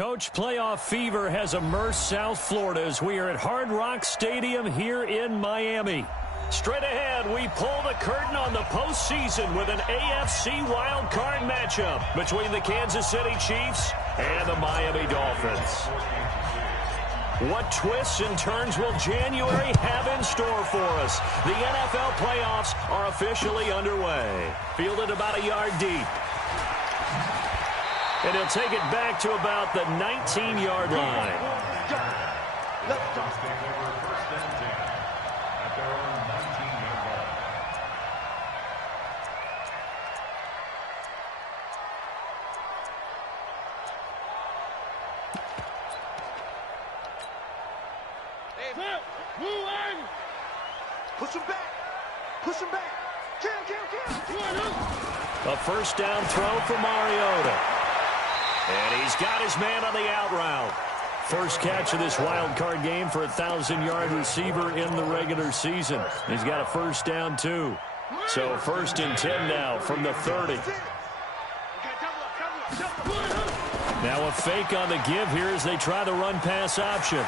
Coach, playoff fever has immersed South Florida as we are at Hard Rock Stadium here in Miami. Straight ahead, we pull the curtain on the postseason with an AFC wildcard matchup between the Kansas City Chiefs and the Miami Dolphins. What twists and turns will January have in store for us? The NFL playoffs are officially underway. Fielded about a yard deep. And he'll take it back to about the 19-yard line. Push him back. Push him back. Kill. A first down throw for Mariota. And he's got his man on the out route. First catch of this wild card game for a 1,000-yard receiver in the regular season. He's got a first down, too. So 1st and 10 now from the 30. Now a fake on the give here as they try the run-pass option.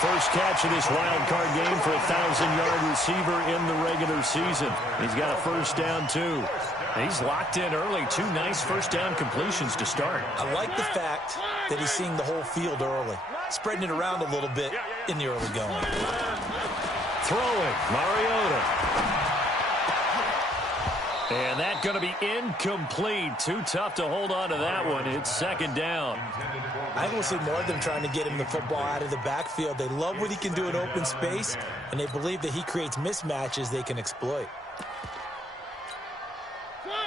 First catch of this wild card game for a 1,000-yard receiver in the regular season. He's got a first down, too. He's locked in early. 2 nice first down completions to start. I like the fact that he's seeing the whole field early, spreading it around a little bit in the early going. Throwing, Mariota. And that's going to be incomplete. Too tough to hold on to that one. It's 2nd down. I will see more of them trying to get him the football out of the backfield. They love what he can do in open space, and they believe that he creates mismatches they can exploit.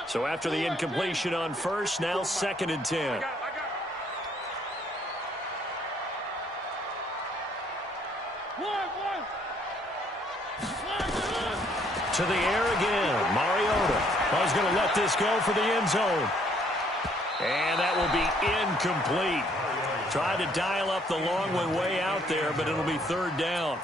So after the incompletion on first, now 2nd and 10. To the air again. Mariota. I was going to let this go for the end zone. And that will be incomplete. Tried to dial up the long one way out there, but it'll be 3rd down.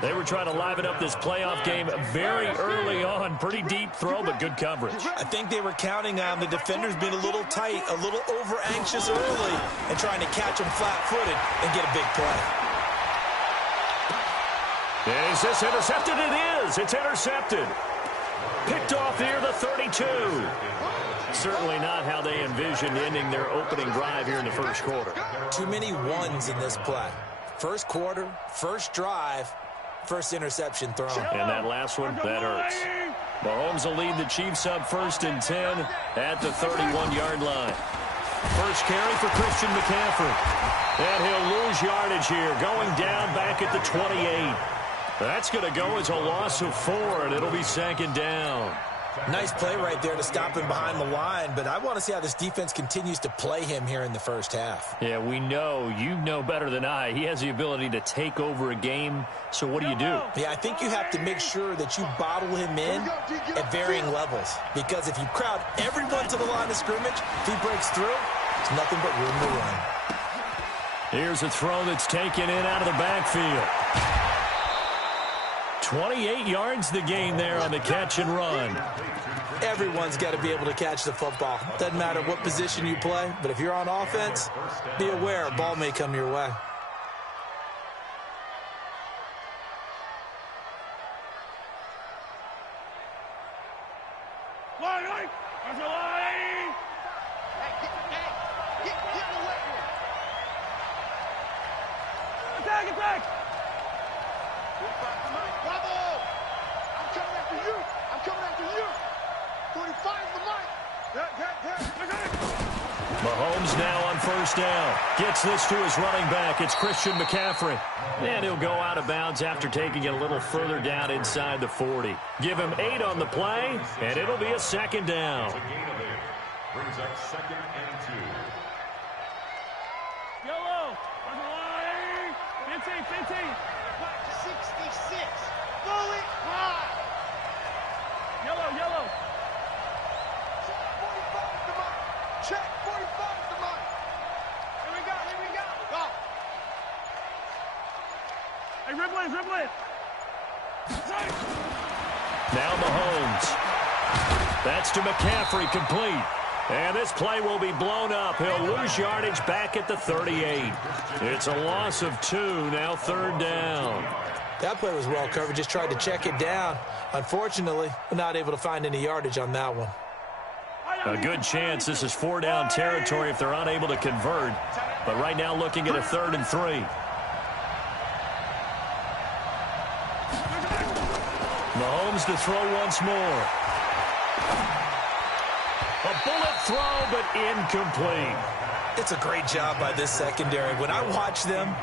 They were trying to liven up this playoff game very early on. Pretty deep throw, but good coverage. I think they were counting on the defenders being a little tight, a little over-anxious early, and trying to catch them flat-footed and get a big play. Is this intercepted? It is. It's intercepted. Picked off near the 32. Certainly not how they envisioned ending their opening drive here in the first quarter. Too many ones in this play. First quarter, first drive, first interception thrown. And that last one, that hurts. Mahomes will lead the Chiefs up 1st and 10 at the 31-yard line. First carry for Christian McCaffrey. And he'll lose yardage here, going down back at the 28. That's going to go as a loss of 4, and it'll be 2nd down. Nice play right there to stop him behind the line, but I want to see how this defense continues to play him here in the first half. Yeah, we know. You know better than I. He has the ability to take over a game, so what do you do? Yeah, I think you have to make sure that you bottle him in at varying levels, because if you crowd everyone to the line of scrimmage, if he breaks through, there's nothing but room to run. Here's a throw that's taken in out of the backfield. 28 yards the gain there on the catch and run. Everyone's got to be able to catch the football. Doesn't matter what position you play, but if you're on offense, be aware a ball may come your way. Attack! Bravo! I'm coming after you! I'm coming after you! 45 the mic! Mahomes now on first down. Gets this to his running back. It's Christian McCaffrey. And he'll go out of bounds after taking it a little further down inside the 40. Give him 8 on the play, and it'll be a 2nd down. Brings up 2nd and 2. Yellow! 50! 66! Fully high! Yellow! Check 45 the mark! Here we go! Go! Hey, dribble it! Now Mahomes. That's to McCaffrey, complete. And this play will be blown up. He'll lose yardage back at the 38. It's a loss of 2, now 3rd down. That play was well covered, just tried to check it down. Unfortunately, not able to find any yardage on that one. A good chance this is 4-down territory if they're unable to convert. But right now looking at a 3rd and 3. Mahomes to throw once more. A bullet throw, but incomplete. It's a great job by this secondary. When I watch them,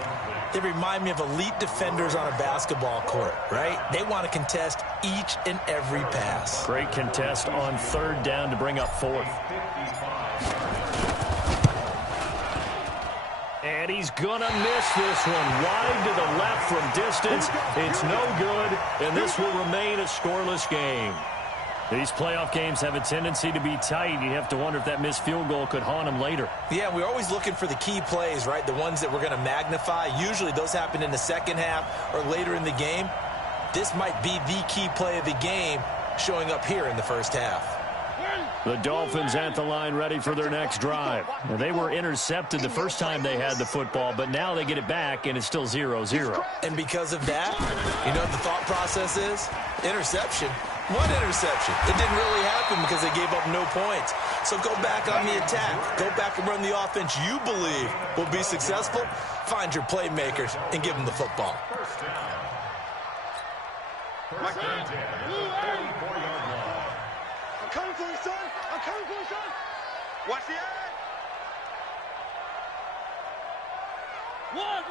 they remind me of elite defenders on a basketball court, right? They want to contest each and every pass. Great contest on 3rd down to bring up 4th. And he's going to miss this one. Wide to the left from distance. It's no good, and this will remain a scoreless game. These playoff games have a tendency to be tight. You have to wonder if that missed field goal could haunt them later. Yeah, we're always looking for the key plays, right? The ones that we're going to magnify. Usually those happen in the second half or later in the game. This might be the key play of the game showing up here in the first half. The Dolphins at the line ready for their next drive. Now, they were intercepted the first time they had the football, but now they get it back, and it's still 0-0. And because of that, you know what the thought process is? Interception. One interception. It didn't really happen because they gave up no points. So go back on the attack. Go back and run the offense you believe will be successful. Find your playmakers and give them the football. I'm coming for you, son. I'm coming for you, son. Watch the eye. One.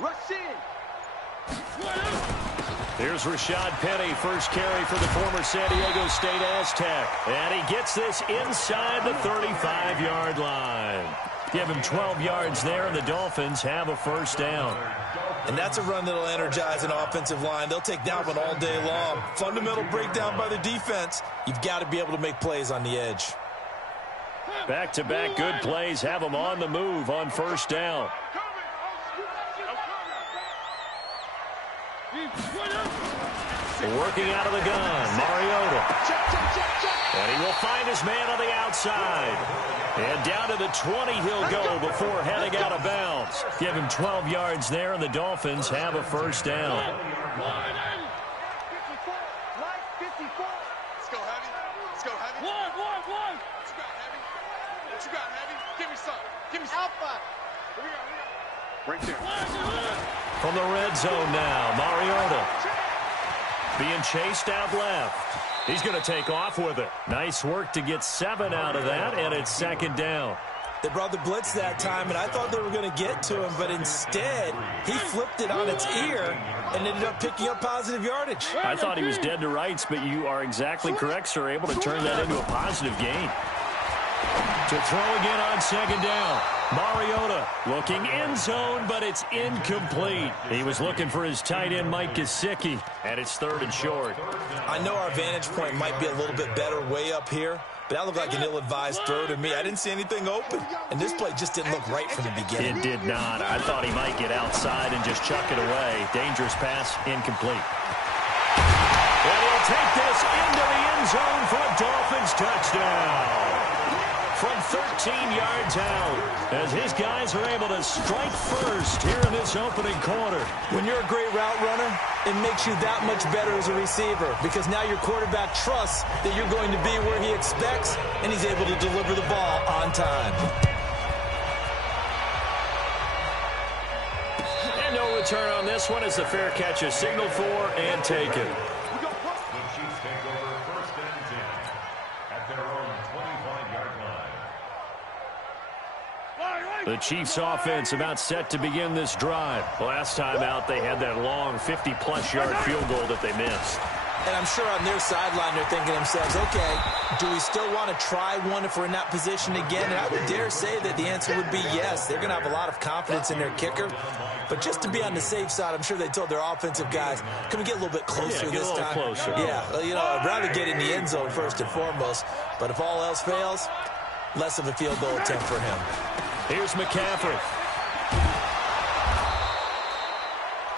Rush in. Here's Rashad Penny, first carry for the former San Diego State Aztec. And he gets this inside the 35-yard line. Give him 12 yards there, and the Dolphins have a 1st down. And that's a run that'll energize an offensive line. They'll take that one all day long. Fundamental breakdown by the defense. You've got to be able to make plays on the edge. Back-to-back good plays have them on the move on 1st down. Working out of the gun, Mariota. And he will find his man on the outside. And down to the 20 he'll go before heading out of bounds. Give him 12 yards there, and the Dolphins have a 1st down. 54. Let's go, Heavy. One. What you got, Heavy? Give me some. Alpha. Right there. From the red zone now, Mariota. Being chased out left. He's going to take off with it. Nice work to get 7 out of that, and it's 2nd down. They brought the blitz that time, and I thought they were going to get to him, but instead, he flipped it on its ear and ended up picking up positive yardage. I thought he was dead to rights, but you are exactly correct, sir. Able to turn that into a positive gain. To throw again on 2nd down. Mariota looking end zone, but it's incomplete. He was looking for his tight end, Mike Gesicki, and it's 3rd and short. I know our vantage point might be a little bit better way up here, but that looked like an ill-advised throw to me. I didn't see anything open, and this play just didn't look right from the beginning. It did not. I thought he might get outside and just chuck it away. Dangerous pass, incomplete. And he'll take this into the end zone for a Dolphins touchdown. From 13 yards out, as his guys are able to strike first here in this opening quarter. When you're a great route runner, it makes you that much better as a receiver because now your quarterback trusts that you're going to be where he expects, and he's able to deliver the ball on time. And no return on this one as the fair catch is signaled for and taken. The Chiefs offense about set to begin this drive. Last time out, they had that long 50-plus yard field goal that they missed. And I'm sure on their sideline, they're thinking to themselves, okay, do we still want to try one if we're in that position again? And I would dare say that the answer would be yes. They're going to have a lot of confidence in their kicker. But just to be on the safe side, I'm sure they told their offensive guys, can we get a little bit closer this time? Closer. Yeah, you know, I'd rather get in the end zone first and foremost. But if all else fails, less of a field goal attempt for him. Here's McCaffrey.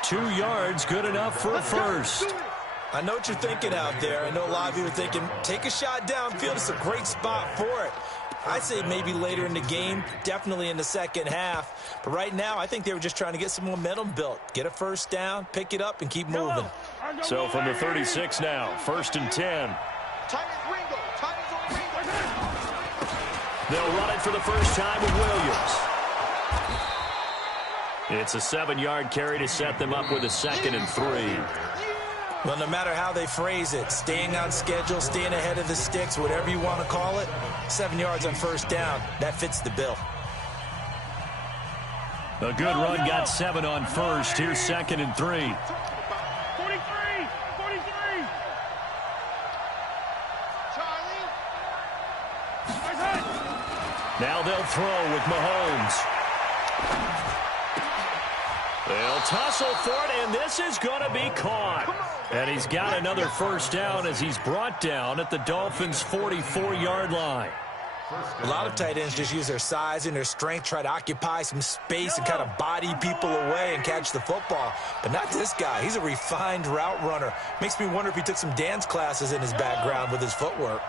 2 yards, good enough for a first. I know what you're thinking out there. I know a lot of you are thinking, take a shot downfield. It's a great spot for it. I'd say maybe later in the game, definitely in the second half. But right now, I think they were just trying to get some momentum built. Get a first down, pick it up, and keep moving. So from the 36 now, 1st and 10. They'll run it for the first time with Williams. It's a 7-yard carry to set them up with a 2nd and 3. Well, no matter how they phrase it, staying on schedule, staying ahead of the sticks, whatever you want to call it, 7 yards on first down, that fits the bill. A good run got 7 on first. Here's 2nd and 3. 43. Charlie. Now they'll throw with Mahomes. They'll tussle for it, and this is going to be caught. And he's got another first down as he's brought down at the Dolphins' 44-yard line. A lot of tight ends just use their size and their strength, try to occupy some space and kind of body people away and catch the football. But not this guy. He's a refined route runner. Makes me wonder if he took some dance classes in his background with his footwork.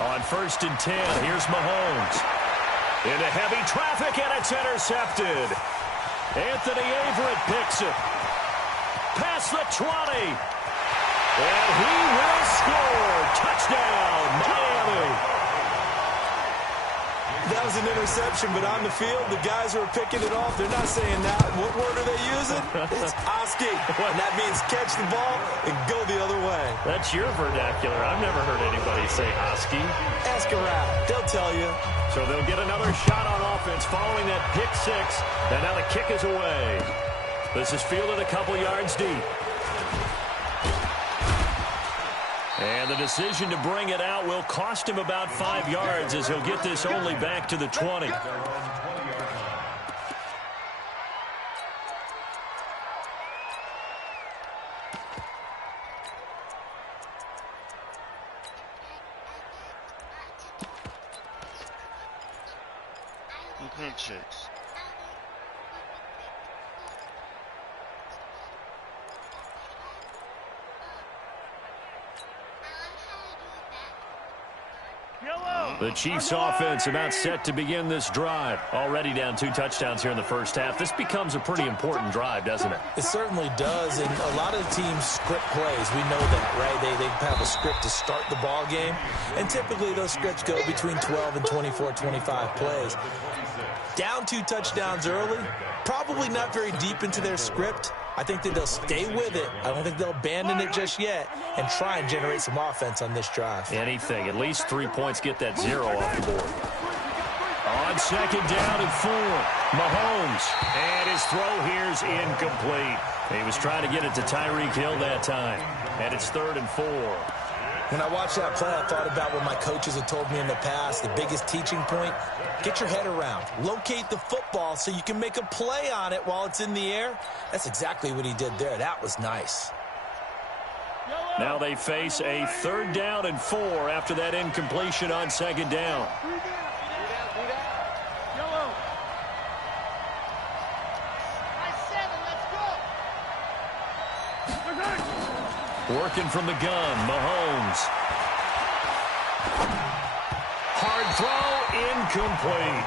On 1st and 10, here's Mahomes. Into heavy traffic, and it's intercepted. Anthony Averett picks it. Past the 20. And he will score. Touchdown, Miami. That was an interception, but on the field, the guys who are picking it off, they're not saying that. What word are they using? It's Oski. And that means catch the ball and go the other way. That's your vernacular. I've never heard anybody say Oski. Ask around. They'll tell you. So they'll get another shot on offense following that pick 6. And now the kick is away. This is fielded a couple yards deep. And the decision to bring it out will cost him about 5 yards as he'll get this only back to the 20. Handshakes. The Chiefs offense about set to begin this drive. Already down 2 touchdowns here in the first half. This becomes a pretty important drive, doesn't it? It certainly does, and a lot of the teams script plays. We know that, right? They have a script to start the ball game, and typically those scripts go between 12 and 24, 25 plays. Down 2 touchdowns early, probably not very deep into their script. I think that they'll stay with it. I don't think they'll abandon it just yet and try and generate some offense on this drive. Anything. At least 3 points, get that 0 off the board. On 2nd down and 4, Mahomes. And his throw here's incomplete. He was trying to get it to Tyreek Hill that time. And it's 3rd and 4. When I watched that play, I thought about what my coaches have told me in the past. The biggest teaching point, get your head around. Locate the football so you can make a play on it while it's in the air. That's exactly what he did there. That was nice. Now they face a 3rd down and 4 after that incompletion on 2nd down. Working from the gun, Mahomes. Hard throw, incomplete.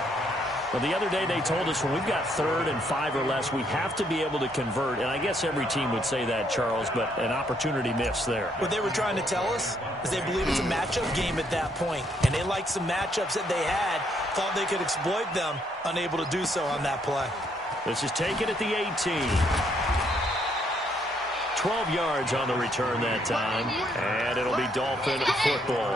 Well, the other day they told us when we've got 3rd and 5 or less, we have to be able to convert. And I guess every team would say that, Charles, but an opportunity missed there. What they were trying to tell us is they believe it's a matchup game at that point. And they liked some matchups that they had, thought they could exploit them, unable to do so on that play. This is taken at the 18. 12 yards on the return that time, and it'll be Dolphin football.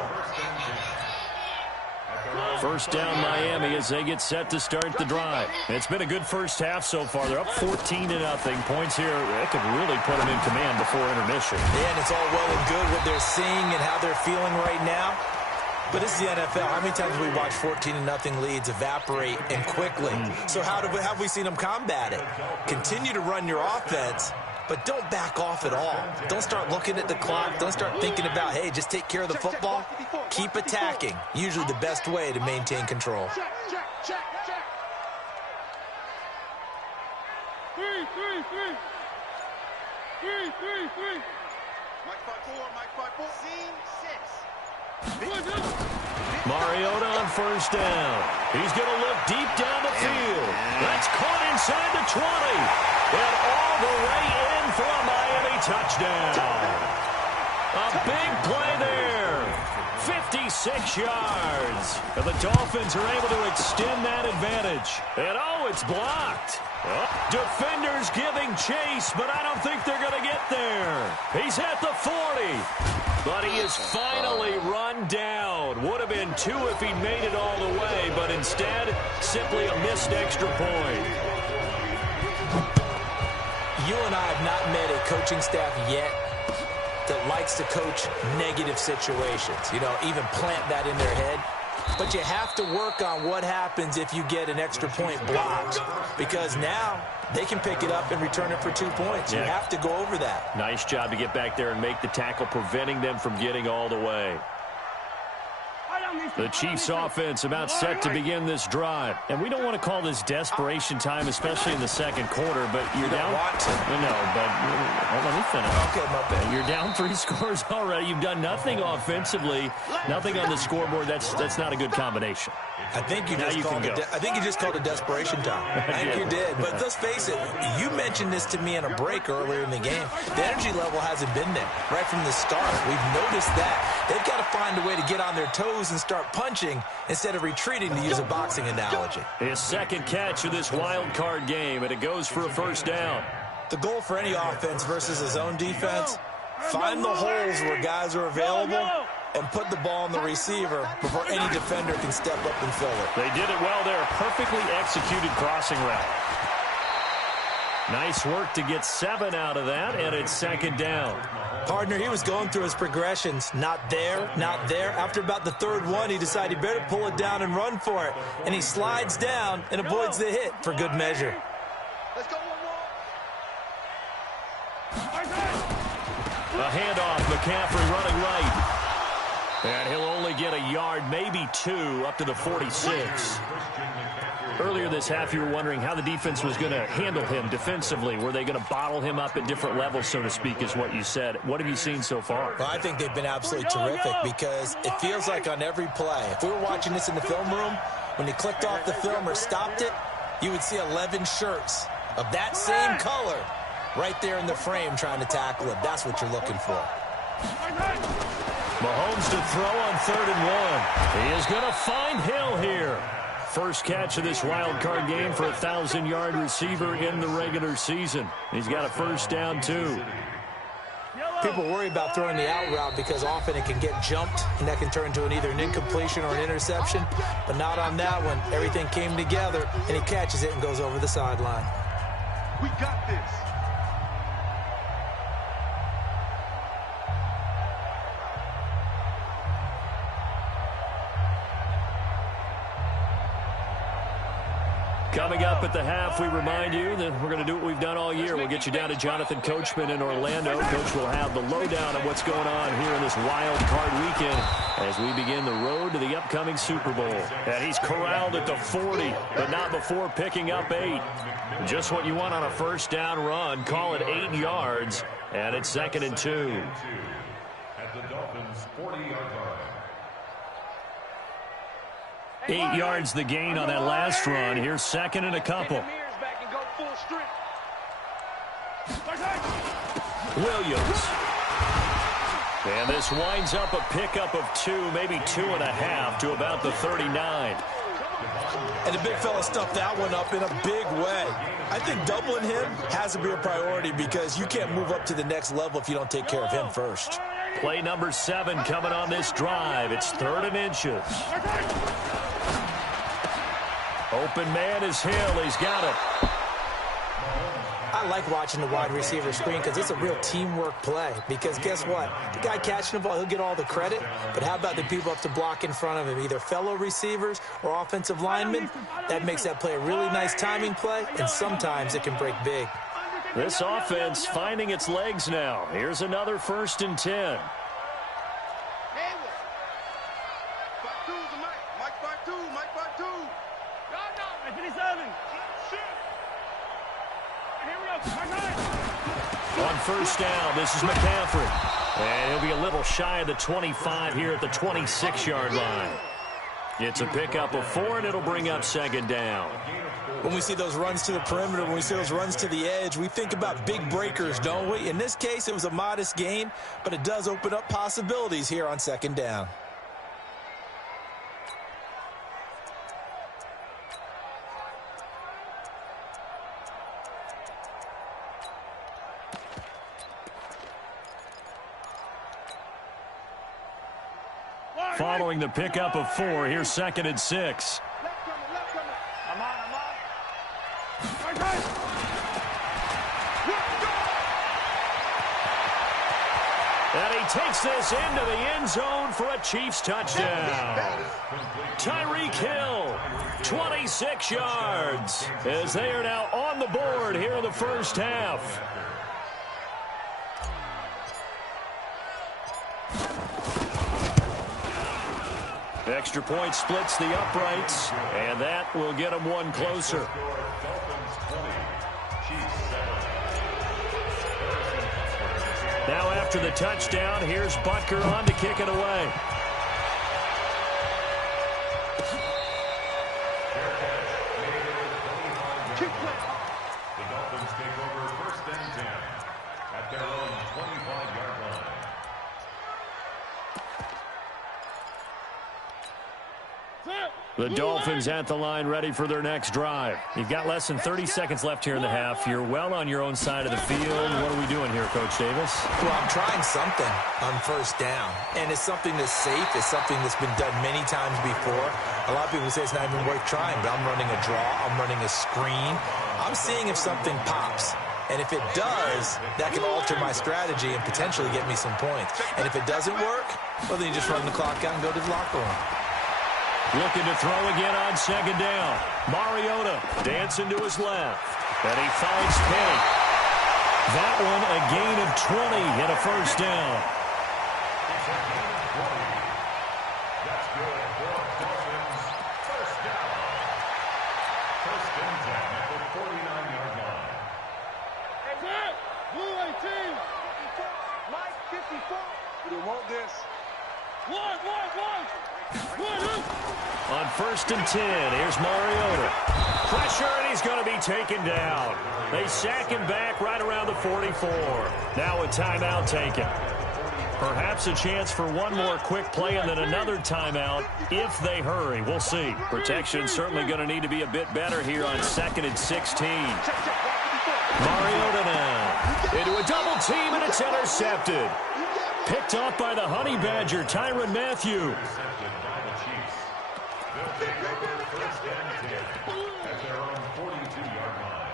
First down Miami as they get set to start the drive. It's been a good first half so far. They're up 14-0. Points here, they could really put them in command before intermission. Yeah, and it's all well and good what they're seeing and how they're feeling right now. But this is the NFL. How many times have we watched 14-0 leads evaporate and quickly? So how have we seen them combat it? Continue to run your offense, but don't back off at all. Don't start looking at the clock. Don't start thinking about, hey, just take care of the football. Keep attacking. Usually the best way to maintain control. Check. 3. Three. Mike 5-4, Mike 5-4. Scene 6. Mariota on first down. He's going to look deep down the field. That's caught inside the 20. And all the way in for a Miami touchdown. A big play there. 56 yards. And the Dolphins are able to extend that advantage. And oh, it's blocked. Defenders giving chase, but I don't think they're going to get there. He's at the 40. But he is finally run down. Would have been 2 if he'd made it all the way, but instead, simply a missed extra point. You and I have not met a coaching staff yet that likes to coach negative situations. You know, even plant that in their head. But you have to work on what happens if you get an extra point blocked, because now they can pick it up and return it for 2 points. You have to go over that. Nice job to get back there and make the tackle, preventing them from getting all the way. The Chiefs offense about set to begin this drive. And we don't want to call this desperation time, especially in the second quarter, but you're down. Want to. No, but let me finish. Okay, my bad. You're down 3 scores already. You've done nothing offensively, nothing on the scoreboard. That's not a good combination. I think you just called it desperation time. I think you did. But let's face it, you mentioned this to me in a break earlier in the game. The energy level hasn't been there right from the start. We've noticed that. They've got to find a way to get on their toes and start punching instead of retreating, to use a boxing analogy. His second catch of this wild card game, and it goes for a first down. The goal for any offense versus a zone defense, find the holes where guys are available and put the ball on the receiver before any defender can step up and fill it. They did it well there. Perfectly executed crossing route. Nice work to get 7 out of that, and it's second down. Partner, he was going through his progressions. Not there, not there. After about the third one, he decided he better pull it down and run for it. And he slides down and avoids the hit for good measure. Let's go, one A handoff, McCaffrey running right. And he'll only get a yard, maybe 2, up to the 46. Earlier this half, you were wondering how the defense was going to handle him defensively. Were they going to bottle him up at different levels, so to speak, is what you said. What have you seen so far? Well, I think they've been absolutely terrific, because it feels like on every play, if we were watching this in the film room, when he clicked off the film or stopped it, you would see 11 shirts of that same color right there in the frame trying to tackle him. That's what you're looking for. Mahomes to throw on 3rd and 1. He is going to find Hill here. First catch of this wild card game for a 1,000-yard receiver in the regular season. He's got a first down, too. People worry about throwing the out route because often it can get jumped, and that can turn into either an incompletion or an interception. But not on that one. Everything came together, and he catches it and goes over the sideline. We got this. Coming up at the half, we remind you that we're going to do what we've done all year. We'll get you down to Jonathan Coachman in Orlando. Coach will have the lowdown on what's going on here in this wild card weekend as we begin the road to the upcoming Super Bowl. And he's corralled at the 40, but not before picking up 8. Just what you want on a first down run. Call it 8 yards, and it's 2nd and 2. At the Dolphins' 40-yard line. 8 yards the gain on that last run. Here's 2nd and a couple. Williams. And this winds up a pickup of 2, maybe 2.5 to about the 39. And the big fella stuffed that one up in a big way. I think doubling him has to be a priority because you can't move up to the next level if you don't take care of him first. Play number 7 coming on this drive. It's 3rd and inches. Open man is Hill. He's got it. I like watching the wide receiver screen because it's a real teamwork play. Because guess what? The guy catching the ball, he'll get all the credit. But how about the people up to block in front of him, either fellow receivers or offensive linemen? That makes that play a really nice timing play, and sometimes it can break big. This offense finding its legs now. Here's another 1st and 10. On first down, this is McCaffrey. And he'll be a little shy of the 25 here at the 26-yard line. It's a pickup of 4, and it'll bring up second down. When we see those runs to the perimeter, when we see those runs to the edge, we think about big breakers, don't we? In this case, it was a modest gain, but it does open up possibilities here on second down. Following the pickup of 4, here's second and 6. And he takes this into the end zone for a Chiefs touchdown. Tyreek Hill, 26 yards, as they are now on the board here in the first half. Extra point splits the uprights, and that will get them one closer. Now after the touchdown, here's Butker on to kick it away. The Dolphins take over first and 10 at their own 25-yard line. The Dolphins at the line ready for their next drive. You've got less than 30 seconds left here in the half. You're well on your own side of the field. What are we doing here, Coach Davis? Well, I'm trying something on first down, and it's something that's safe. It's something that's been done many times before. A lot of people say it's not even worth trying, but I'm running a draw. I'm running a screen. I'm seeing if something pops. And if it does, that can alter my strategy and potentially get me some points. And if it doesn't work, well, then you just run the clock out and go to the locker room. Looking to throw again on second down. Mariota dancing to his left. And he finds Penny. That one a gain of 20 and a first down. That's good for Dolphins. First down. First and 10 at the 49-yard line. Blue 18. Mike 54. We don't want this. One. On first and 10, here's Mariota. Pressure, and he's going to be taken down. They sack him back right around the 44. Now a timeout taken. Perhaps a chance for one more quick play and then another timeout if they hurry. We'll see. Protection certainly going to need to be a bit better here on second and 16. Mariota now into a double team, and it's intercepted. Picked off by the Honey Badger, Tyrann Mathieu. Intercepted by the Chiefs. They'll take over first and 10 at their own 42-yard line.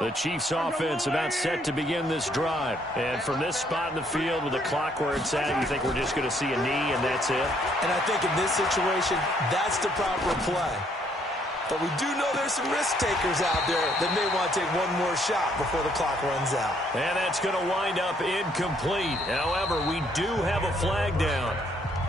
The Chiefs offense about set to begin this drive. And from this spot in the field with the clock where it's at, you think we're just going to see a knee and that's it? And I think in this situation, that's the proper play. But we do know there's some risk takers out there that may want to take one more shot before the clock runs out. And that's going to wind up incomplete. However, we do have a flag down.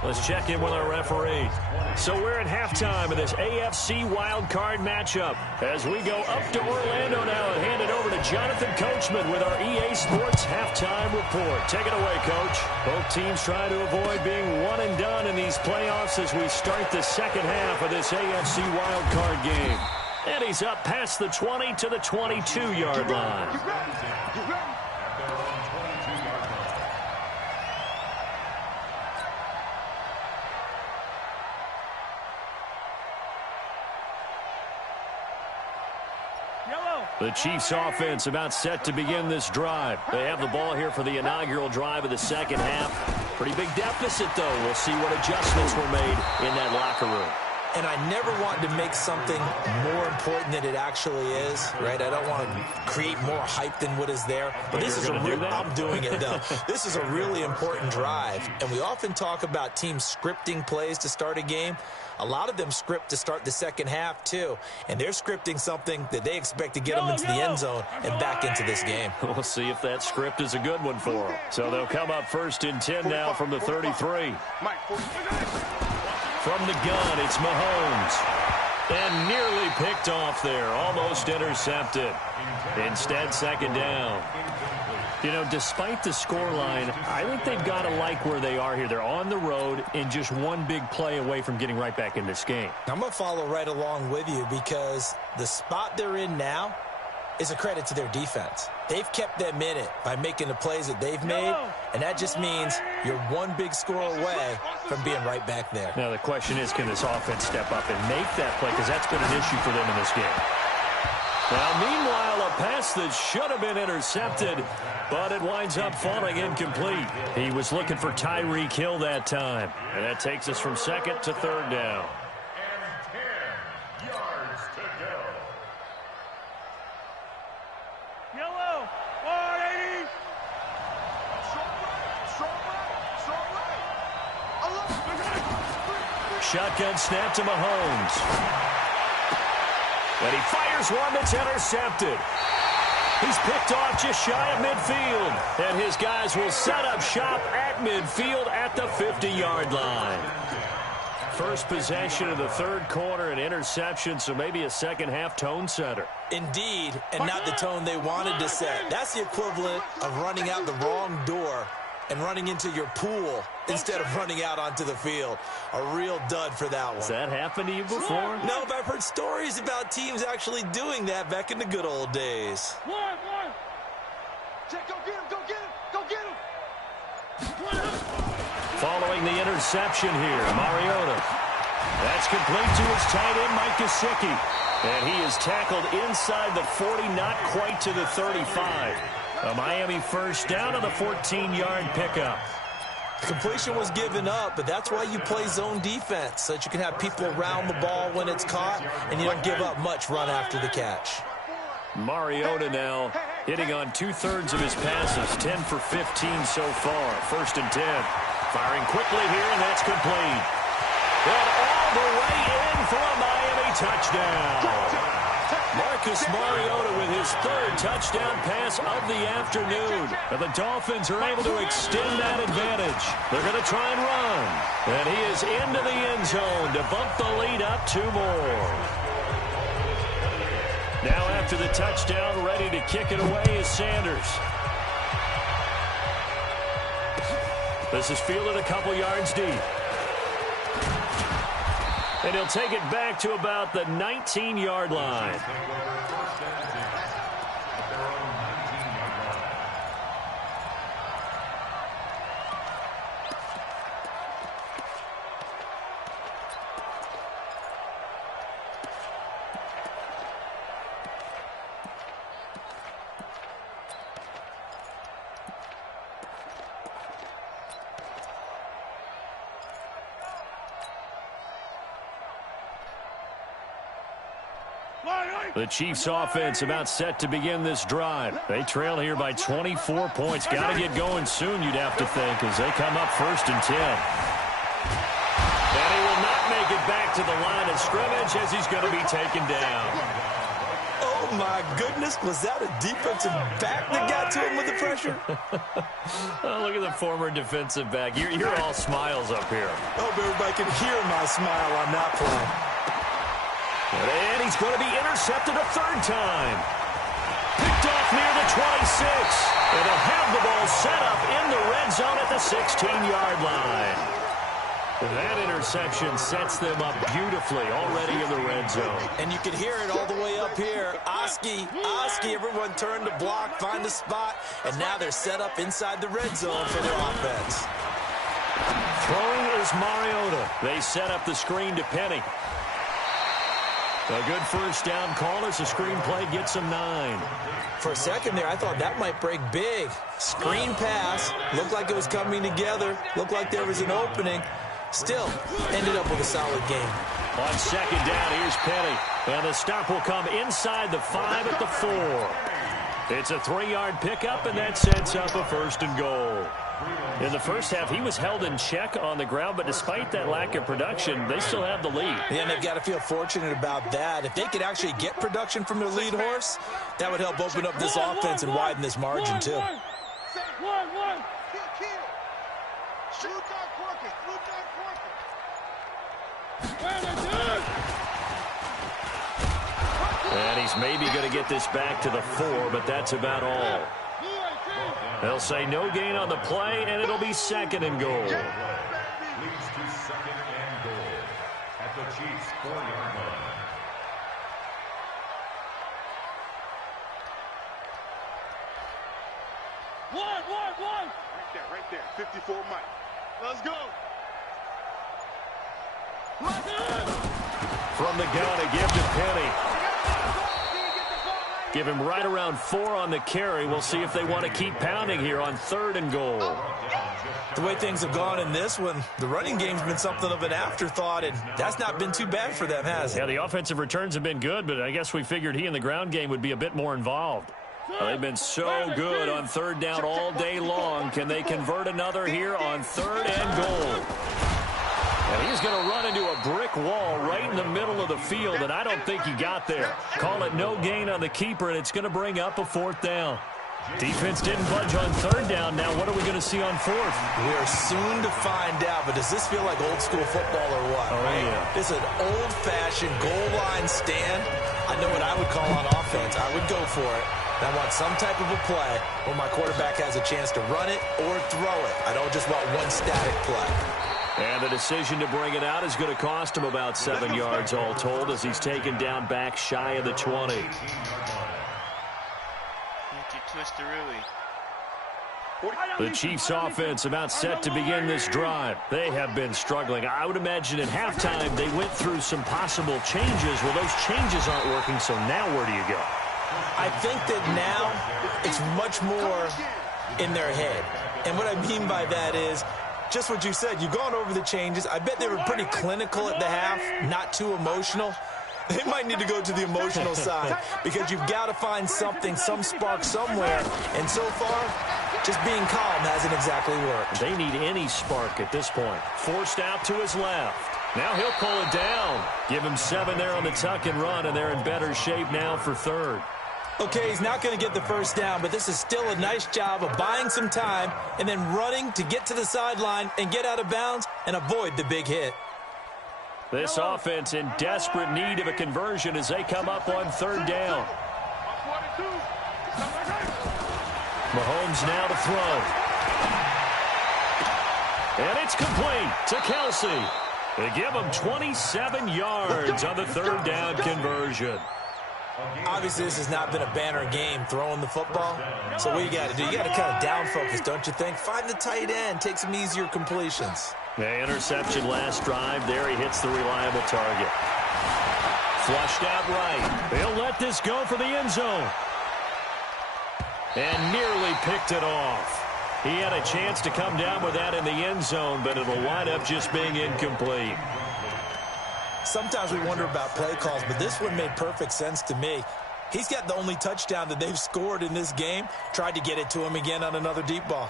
Let's check in with our referee. So we're at halftime of this AFC wildcard matchup as we go up to Orlando now and hand it over to Jonathan Coachman with our EA Sports halftime report. Take it away, Coach. Both teams trying to avoid being one and done in these playoffs as we start the second half of this AFC wildcard game. And he's up past the 20 to the 22-yard line. The Chiefs offense about set to begin this drive. They have the ball here for the inaugural drive of the second half. Pretty big deficit, though. We'll see what adjustments were made in that locker room. And I never want to make something more important than it actually is, right? I don't want to create more hype than what is there. But this is I'm doing it, though. This is a really important drive. And we often talk about teams scripting plays to start a game. A lot of them script to start the second half, too. And they're scripting something that they expect to get them into the end zone and back into this game. We'll see if that script is a good one for them. So they'll come up first and 10 now from the 33. From the gun, it's Mahomes. And nearly picked off there, almost intercepted. Instead, second down. You know, despite the scoreline, I think they've got to like where they are here. They're on the road and just one big play away from getting right back in this game. I'm going to follow right along with you because the spot they're in now is a credit to their defense. They've kept them in it by making the plays that they've made, and that just means you're one big score away from being right back there. Now the question is, can this offense step up and make that play, because that's been an issue for them in this game. Now, meanwhile, a pass that should have been intercepted, but it winds up falling incomplete. He was looking for Tyreek Hill that time, and that takes us from second to third down. And 10 yards to go. Yellow, 180. Shotgun snap to Mahomes. And he fires one that's intercepted. He's picked off just shy of midfield. And his guys will set up shop at midfield at the 50-yard line. First possession of the third quarter, an interception, so maybe a second-half tone setter. Indeed, and not the tone they wanted to set. That's the equivalent of running out the wrong door and running into your pool instead of running out onto the field. A real dud for that one. Has that happened to you before? No, but I've heard stories about teams actually doing that back in the good old days. One. Check, go get him. Following the interception here, Mariota. That's complete to his tight end, Mike Gesicki. And he is tackled inside the 40, not quite to the 35. A Miami first down on the 14-yard pickup. Completion was given up, but that's why you play zone defense, so that you can have people around the ball when it's caught, and you don't give up much run after the catch. Mariota now hitting on 2/3 of his passes, 10 for 15 so far. First and 10. Firing quickly here, and that's complete. And all the way in for a Miami touchdown. Marcus Mariota with his third touchdown pass of the afternoon. And the Dolphins are able to extend that advantage. They're going to try and run. And he is into the end zone to bump the lead up 2 more. Now after the touchdown, ready to kick it away is Sanders. This is fielded a couple yards deep. And he'll take it back to about the 19-yard line. The Chiefs offense about set to begin this drive. They trail here by 24 points. Got to get going soon, you'd have to think, as they come up first and 10. And he will not make it back to the line of scrimmage as he's going to be taken down. Oh, my goodness. Was that a defensive back that got to him with the pressure? Oh, look at the former defensive back. You're all smiles up here. I hope everybody can hear my smile on that play. And he's going to be intercepted a third time. Picked off near the 26. And they'll have the ball set up in the red zone at the 16-yard line. That interception sets them up beautifully already in the red zone. And you can hear it all the way up here. Oski, everyone turned to block, find a spot, and now they're set up inside the red zone for their offense. Throwing is Mariota. They set up the screen to Penny. A good first down call as the screen play gets him 9. For a second there, I thought that might break big. Screen pass, looked like it was coming together, looked like there was an opening. Still, ended up with a solid game. On second down, here's Penny. And the stop will come inside the 5 at the 4. It's a 3-yard pickup, and that sets up a first and goal. In the first half, he was held in check on the ground, but despite that lack of production, they still have the lead. Yeah, and they've got to feel fortunate about that. If they could actually get production from their lead horse, that would help open up this offense and widen this margin, too. One. Shoot that quicker. And he's maybe going to get this back to the 4, but that's about all. They'll say no gain on the play, and it'll be 2nd and goal. Leads to 2nd and goal at the Chiefs' 4-yard line. One. Right there. 54 Mike. Let's go. From the gun, a give to Penny. Give him right around 4 on the carry. We'll see if they want to keep pounding here on 3rd and goal. The way things have gone in this one, the running game's been something of an afterthought, and that's not been too bad for them, has it? Yeah, the offensive returns have been good, but I guess we figured he in the ground game would be a bit more involved. They've been so good on 3rd down all day long. Can they convert another here on 3rd and goal? And he's going to run into a brick wall right in the middle of the field, and I don't think he got there. Call it no gain on the keeper, and it's going to bring up a 4th down. Defense didn't budge on 3rd down. Now what are we going to see on 4th? We are soon to find out, but does this feel like old school football or what? Oh, yeah. It's an old-fashioned goal line stand. I know what I would call on offense. I would go for it. I want some type of a play where my quarterback has a chance to run it or throw it. I don't just want one static play. And the decision to bring it out is going to cost him about 7 yards all told as he's taken down back shy of the 20. The Chiefs offense about set to begin this drive. They have been struggling. I would imagine at halftime they went through some possible changes. Well, those changes aren't working, so now where do you go? I think that now it's much more in their head. And what I mean by that is just what you said. You've gone over the changes. I bet they were pretty clinical at the half, not too emotional. They might need to go to the emotional side because you've got to find something, some spark somewhere. And so far, just being calm hasn't exactly worked. They need any spark at this point. Forced out to his left. Now he'll pull it down. Give him 7 there on the tuck and run, and they're in better shape now for 3rd. Okay, he's not going to get the 1st down, but this is still a nice job of buying some time and then running to get to the sideline and get out of bounds and avoid the big hit. This offense in desperate need of a conversion as they come up on 3rd down. Mahomes now to throw. And it's complete to Kelsey. They give him 27 yards on the 3rd down conversion. Obviously, this has not been a banner game throwing the football. So what you got to do, you got to kind of down focus, don't you think? Find the tight end, take some easier completions. The interception last drive. There he hits the reliable target. Flushed out right. They'll let this go for the end zone. And nearly picked it off. He had a chance to come down with that in the end zone, but it'll wind up just being incomplete. Sometimes we wonder about play calls, but this one made perfect sense to me. He's got the only touchdown that they've scored in this game. Tried to get it to him again on another deep ball.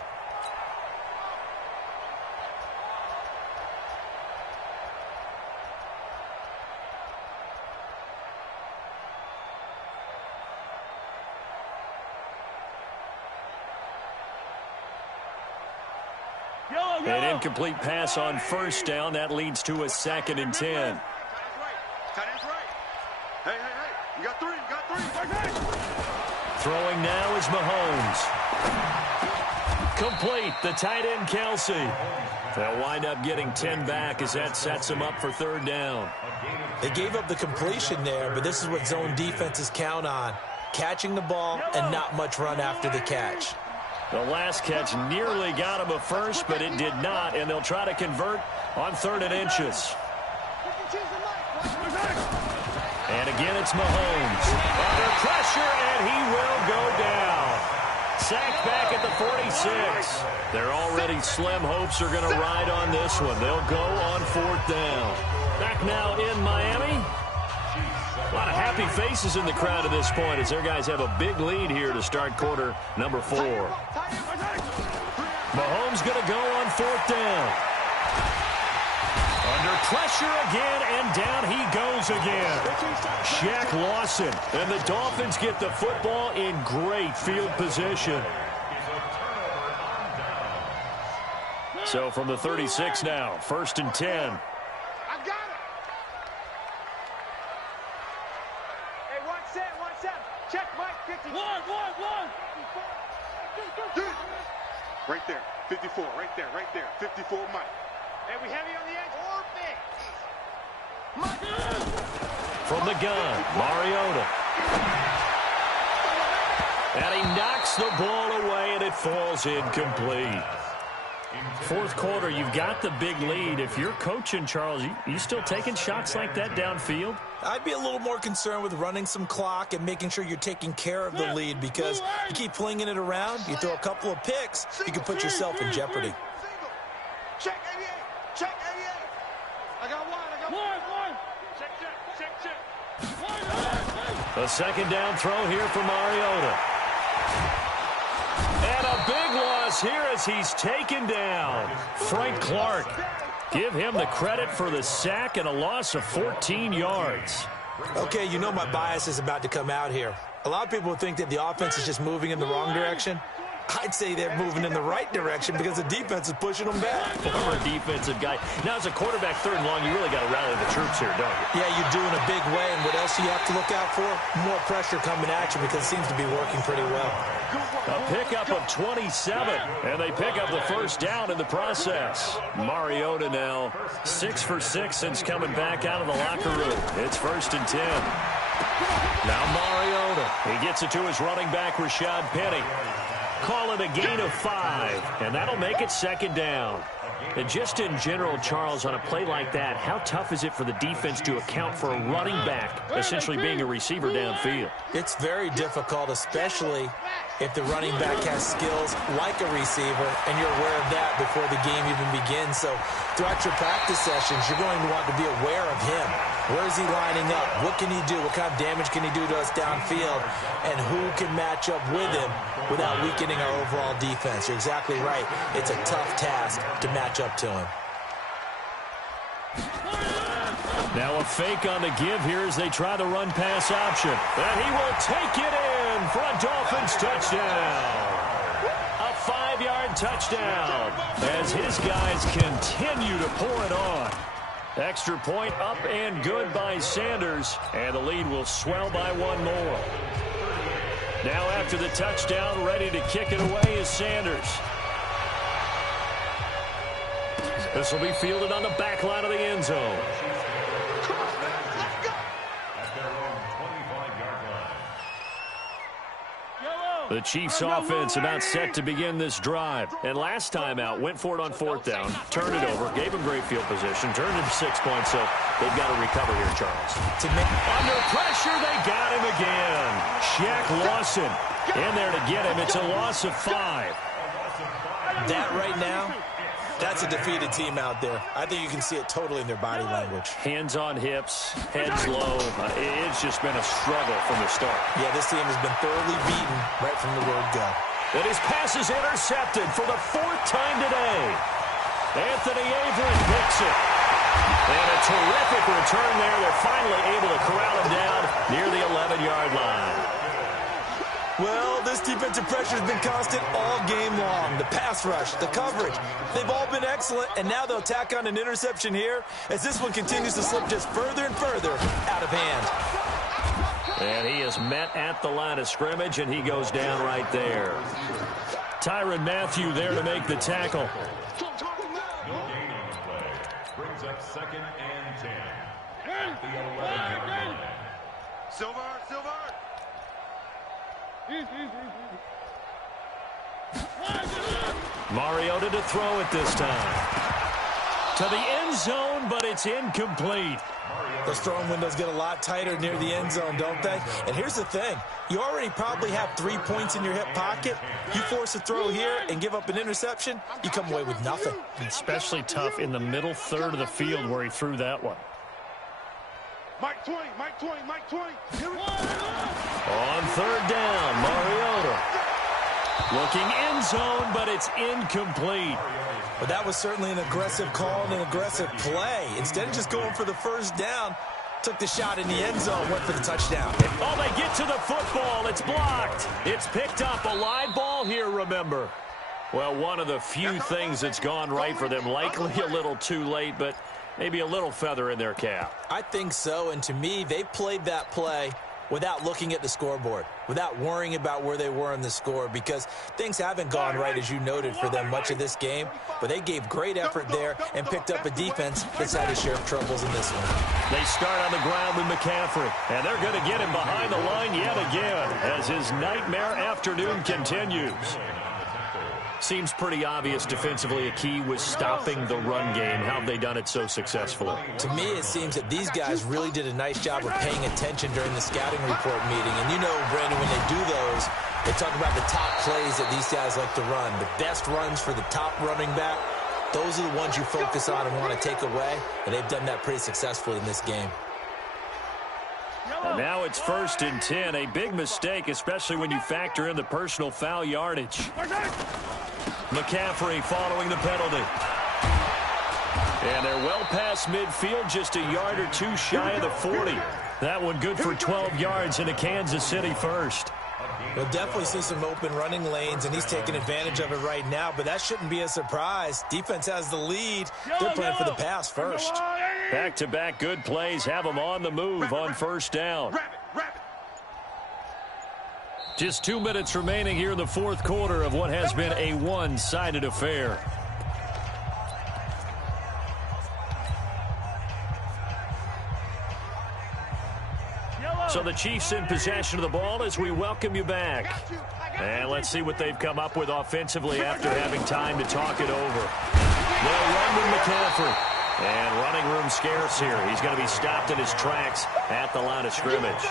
An incomplete pass on 1st down. That leads to a 2nd and 10. Hey. You got 3. Throwing now is Mahomes. Complete. The tight end, Kelsey. They'll wind up getting 10 back as that sets them up for 3rd down. They gave up the completion there, but this is what zone defenses count on. Catching the ball and not much run after the catch. The last catch nearly got him a 1st, but it did not, and they'll try to convert on 3rd and inches. And again, it's Mahomes. Under pressure, and he will go down. Sacked back at the 46. They're already slim hopes are going to ride on this one. They'll go on 4th down. Back now in Miami. A lot of happy faces in the crowd at this point as their guys have a big lead here to start quarter number 4. Mahomes going to go on 4th down. Under pressure again, and down he goes again. Shaq Lawson, and the Dolphins get the football in great field position. So from the 36 now, 1st and 10. Heavy on the edge. Or big. From the gun, Mariota. And he knocks the ball away, and it falls incomplete. Fourth quarter, you've got the big lead. If you're coaching, Charles, you still taking shots like that downfield? I'd be a little more concerned with running some clock and making sure you're taking care of the lead, because you keep flinging it around, you throw a couple of picks, you can put yourself in jeopardy. Check 88. Check 88. I got one. Check. A second down throw here for Mariota. And a big loss here as he's taken down. Frank Clark. Give him the credit for the sack and a loss of 14 yards. Okay, you know my bias is about to come out here. A lot of people think that the offense is just moving in the wrong direction. I'd say they're moving in the right direction because the defense is pushing them back. Former defensive guy. Now, as a quarterback, third and long, you really got to rally the troops here, don't you? Yeah, you do in a big way. And what else do you have to look out for? More pressure coming at you, because it seems to be working pretty well. A pickup of 27, and they pick up the first down in the process. Mariota now 6 for 6 since coming back out of the locker room. It's 1st and 10. Now Mariota. He gets it to his running back, Rashad Penny. Call it a gain of 5, and that'll make it 2nd down. And just in general, Charles, on a play like that, how tough is it for the defense to account for a running back essentially being a receiver downfield? It's very difficult, especially if the running back has skills like a receiver, and you're aware of that before the game even begins. So throughout your practice sessions, you're going to want to be aware of him. Where is he lining up? What can he do? What kind of damage can he do to us downfield? And who can match up with him without weakening our overall defense? You're exactly right. It's a tough task to match up to him. Now a fake on the give here as they try the run-pass option. And he will take it in for a Dolphins touchdown. A 5-yard touchdown as his guys continue to pour it on. Extra point up and good by Sanders, and the lead will swell by 1 more. Now after the touchdown, ready to kick it away is Sanders. This will be fielded on the back line of the end zone. The Chiefs offense about set to begin this drive. And last time out, went for it on 4th down, turned it over, gave him great field position, turned it to 6 points, so they've got to recover here, Charles. Under pressure, they got him again. Shaq Lawson in there to get him. It's a loss of 5. That right now, that's a defeated team out there. I think you can see it totally in their body language. Hands on hips, heads low. It's just been a struggle from the start. Yeah, this team has been thoroughly beaten right from the word go. And his pass is intercepted for the 4th time today. Anthony Avery picks it. And a terrific return there. They're finally able to corral him down near the 11-yard line. Well, this defensive pressure has been constant all game long. The pass rush, the coverage, they've all been excellent, and now they'll tack on an interception here as this one continues to slip just further and further out of hand. And he is met at the line of scrimmage, and he goes down right there. Tyrann Mathieu there to make the tackle. Brings up 2nd and 10. At the 11-yard line. Silver. Mariota to throw it this time. To the end zone, but it's incomplete. Those throwing windows get a lot tighter near the end zone, don't they? And here's the thing. You already probably have 3 points in your hip pocket. You force a throw here and give up an interception, you come away with nothing. Especially tough in the middle third of the field where he threw that one. Mike Twain. Here we go. On 3rd down, Mariota. Looking end zone, but it's incomplete. But that was certainly an aggressive call and an aggressive play. Instead of just going for the 1st down, took the shot in the end zone, went for the touchdown. Oh, they get to the football. It's blocked. It's picked up. A live ball here, remember. Well, one of the few things that's gone right for them. Likely a little too late, but maybe a little feather in their cap. I think so, and to me, they played that play without looking at the scoreboard, without worrying about where they were in the score, because things haven't gone right, as you noted, for them much of this game. But they gave great effort there and picked up a defense that's had a share of troubles in this one. They start on the ground with McCaffrey, and they're going to get him behind the line yet again as his nightmare afternoon continues. Seems pretty obvious defensively a key was stopping the run game. How have they done it so successfully? To me, it seems that these guys really did a nice job of paying attention during the scouting report meeting. And you know, Brandon, when they do those, they talk about the top plays that these guys like to run. The best runs for the top running back, those are the ones you focus on and want to take away. And they've done that pretty successfully in this game. And now it's 1st and 10. A big mistake, especially when you factor in the personal foul yardage. McCaffrey following the penalty. And they're well past midfield, just a yard or two shy of the 40. That one good for 12 yards into Kansas City first. We'll definitely see some open running lanes, and he's taking advantage of it right now, but that shouldn't be a surprise. Defense has the lead. They're playing for the pass first. Back-to-back good plays have them on the move on first down. Just 2 minutes remaining here in the fourth quarter of what has been a one-sided affair. So the Chiefs in possession of the ball as we welcome you back. And let's see what they've come up with offensively after having time to talk it over. They'll run with McCaffrey. And running room scarce here. He's going to be stopped in his tracks at the line of scrimmage.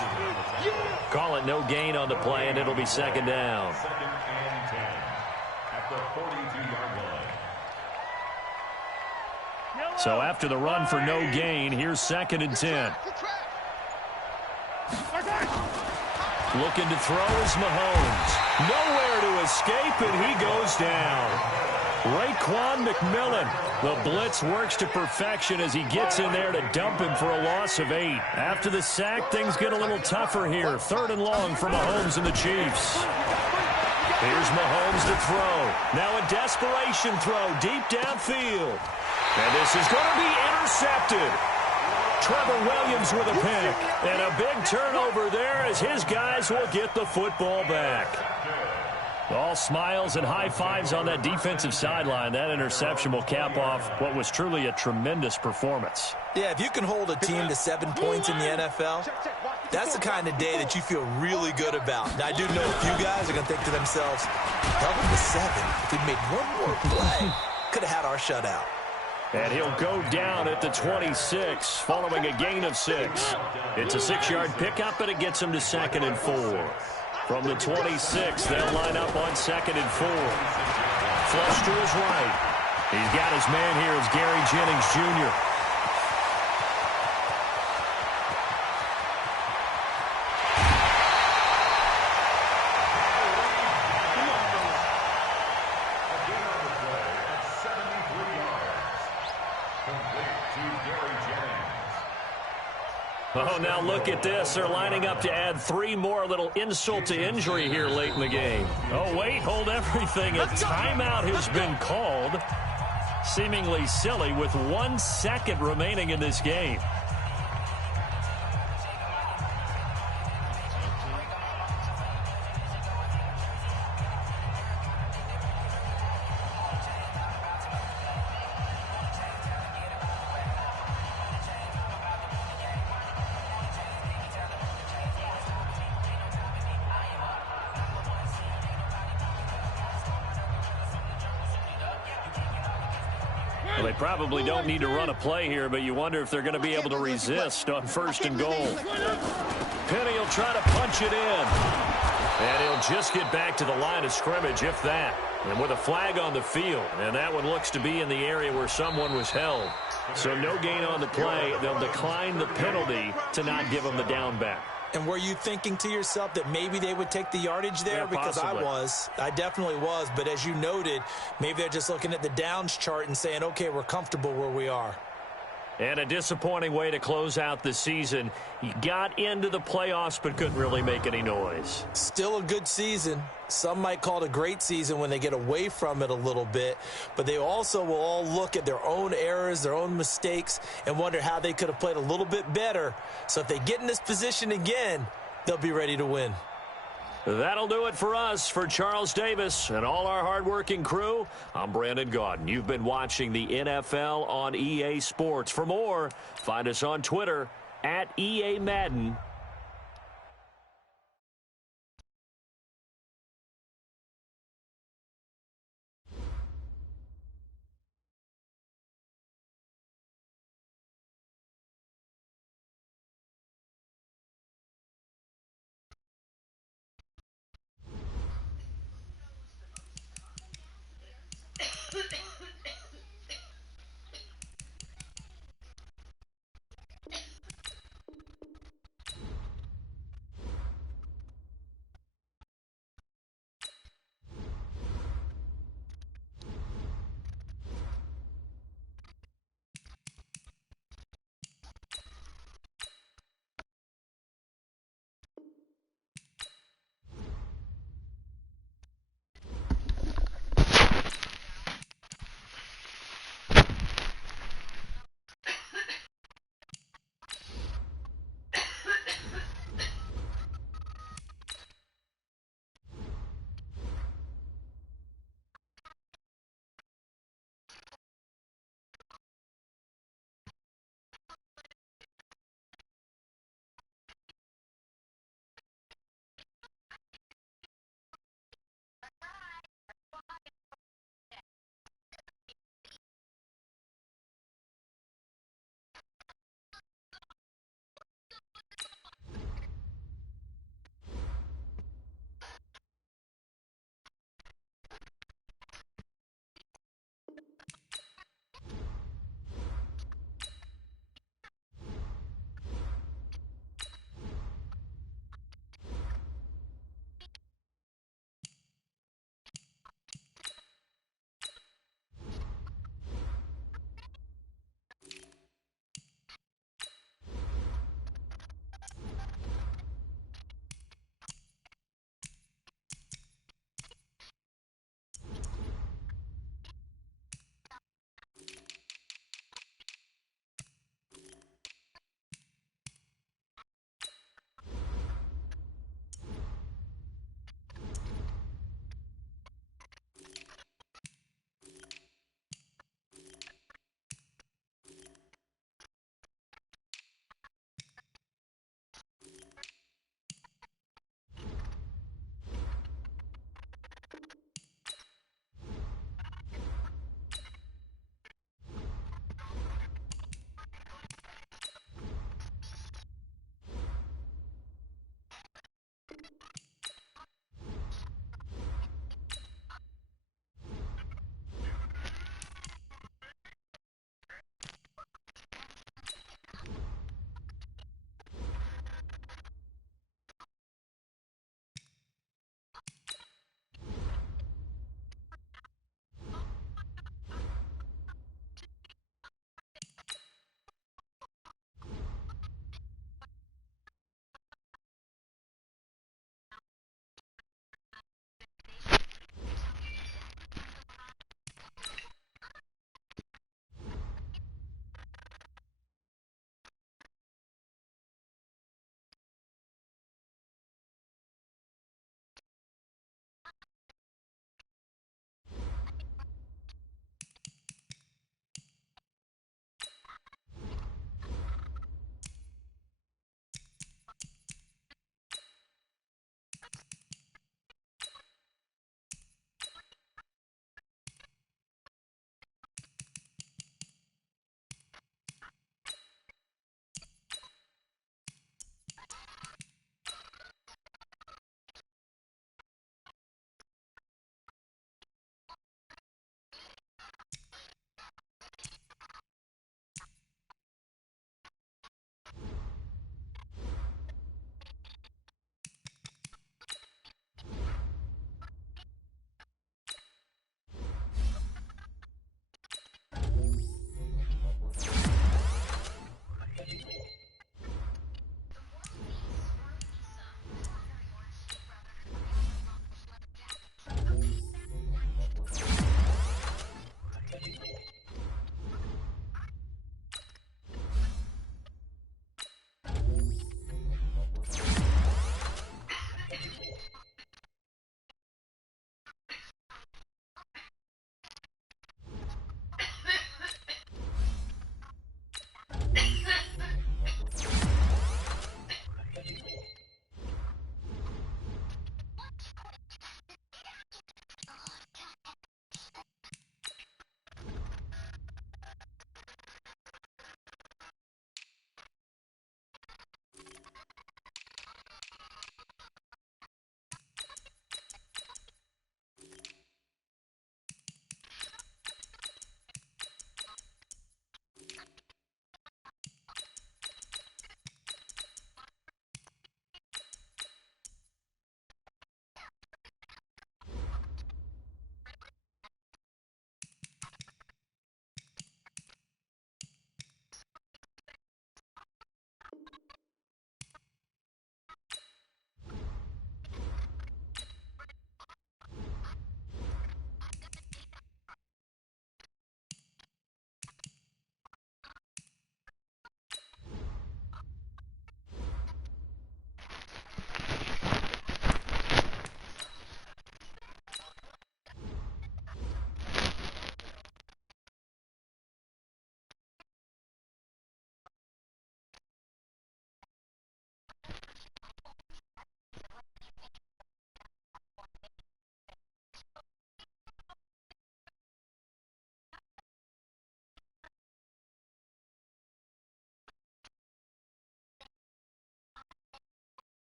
Call it no gain on the play, and it'll be second down. Second and 10 at the 42-yard line. So after the run for no gain, here's 2nd and 10. Looking to throw is Mahomes. Nowhere to escape, and he goes down. Raekwon McMillan. The blitz works to perfection as he gets in there to dump him for a loss of 8. After the sack, things get a little tougher here. 3rd and long for Mahomes and the Chiefs. Here's Mahomes to throw. Now a desperation throw deep downfield. And this is going to be intercepted. Trevor Williams with a pick. And a big turnover there as his guys will get the football back. All smiles and high fives on that defensive sideline. That interception will cap off what was truly a tremendous performance. Yeah, if you can hold a team to 7 points in the NFL, that's the kind of day that you feel really good about. Now, I do know a few guys are going to think to themselves, held them to 7. If we made one more play, could have had our shutout. And he'll go down at the 26, following a gain of 6. It's a 6-yard pickup, and it gets him to 2nd and 4. From the 26, they'll line up on 2nd and 4. Flush to his right. He's got his man here. It's Gary Jennings, Jr. Oh, now look at this. They're lining up to add 3 more. Little insult to injury here late in the game. Oh, wait, hold everything. A timeout has been called. Seemingly silly with 1 second remaining in this game. Well, they probably don't need to run a play here, but you wonder if they're going to be able to resist on 1st and goal. Penny will try to punch it in. And he'll just get back to the line of scrimmage, if that. And with a flag on the field. And that one looks to be in the area where someone was held. So no gain on the play. They'll decline the penalty to not give them the down back. And were you thinking to yourself that maybe they would take the yardage there? Yeah, because possibly. I definitely was. But as you noted, maybe they're just looking at the downs chart and saying, okay, we're comfortable where we are. And a disappointing way to close out the season. He got into the playoffs but couldn't really make any noise. Still a good season. Some might call it a great season when they get away from it a little bit. But they also will all look at their own errors, their own mistakes, and wonder how they could have played a little bit better. So if they get in this position again, they'll be ready to win. That'll do it for us. For Charles Davis and all our hardworking crew, I'm Brandon Gaudin. You've been watching the NFL on EA Sports. For more, find us on Twitter at EA Madden.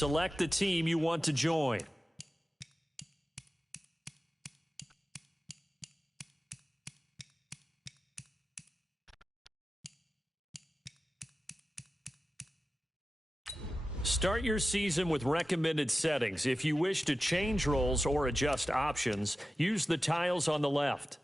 Select the team you want to join. Start your season with recommended settings. If you wish to change roles or adjust options, use the tiles on the left.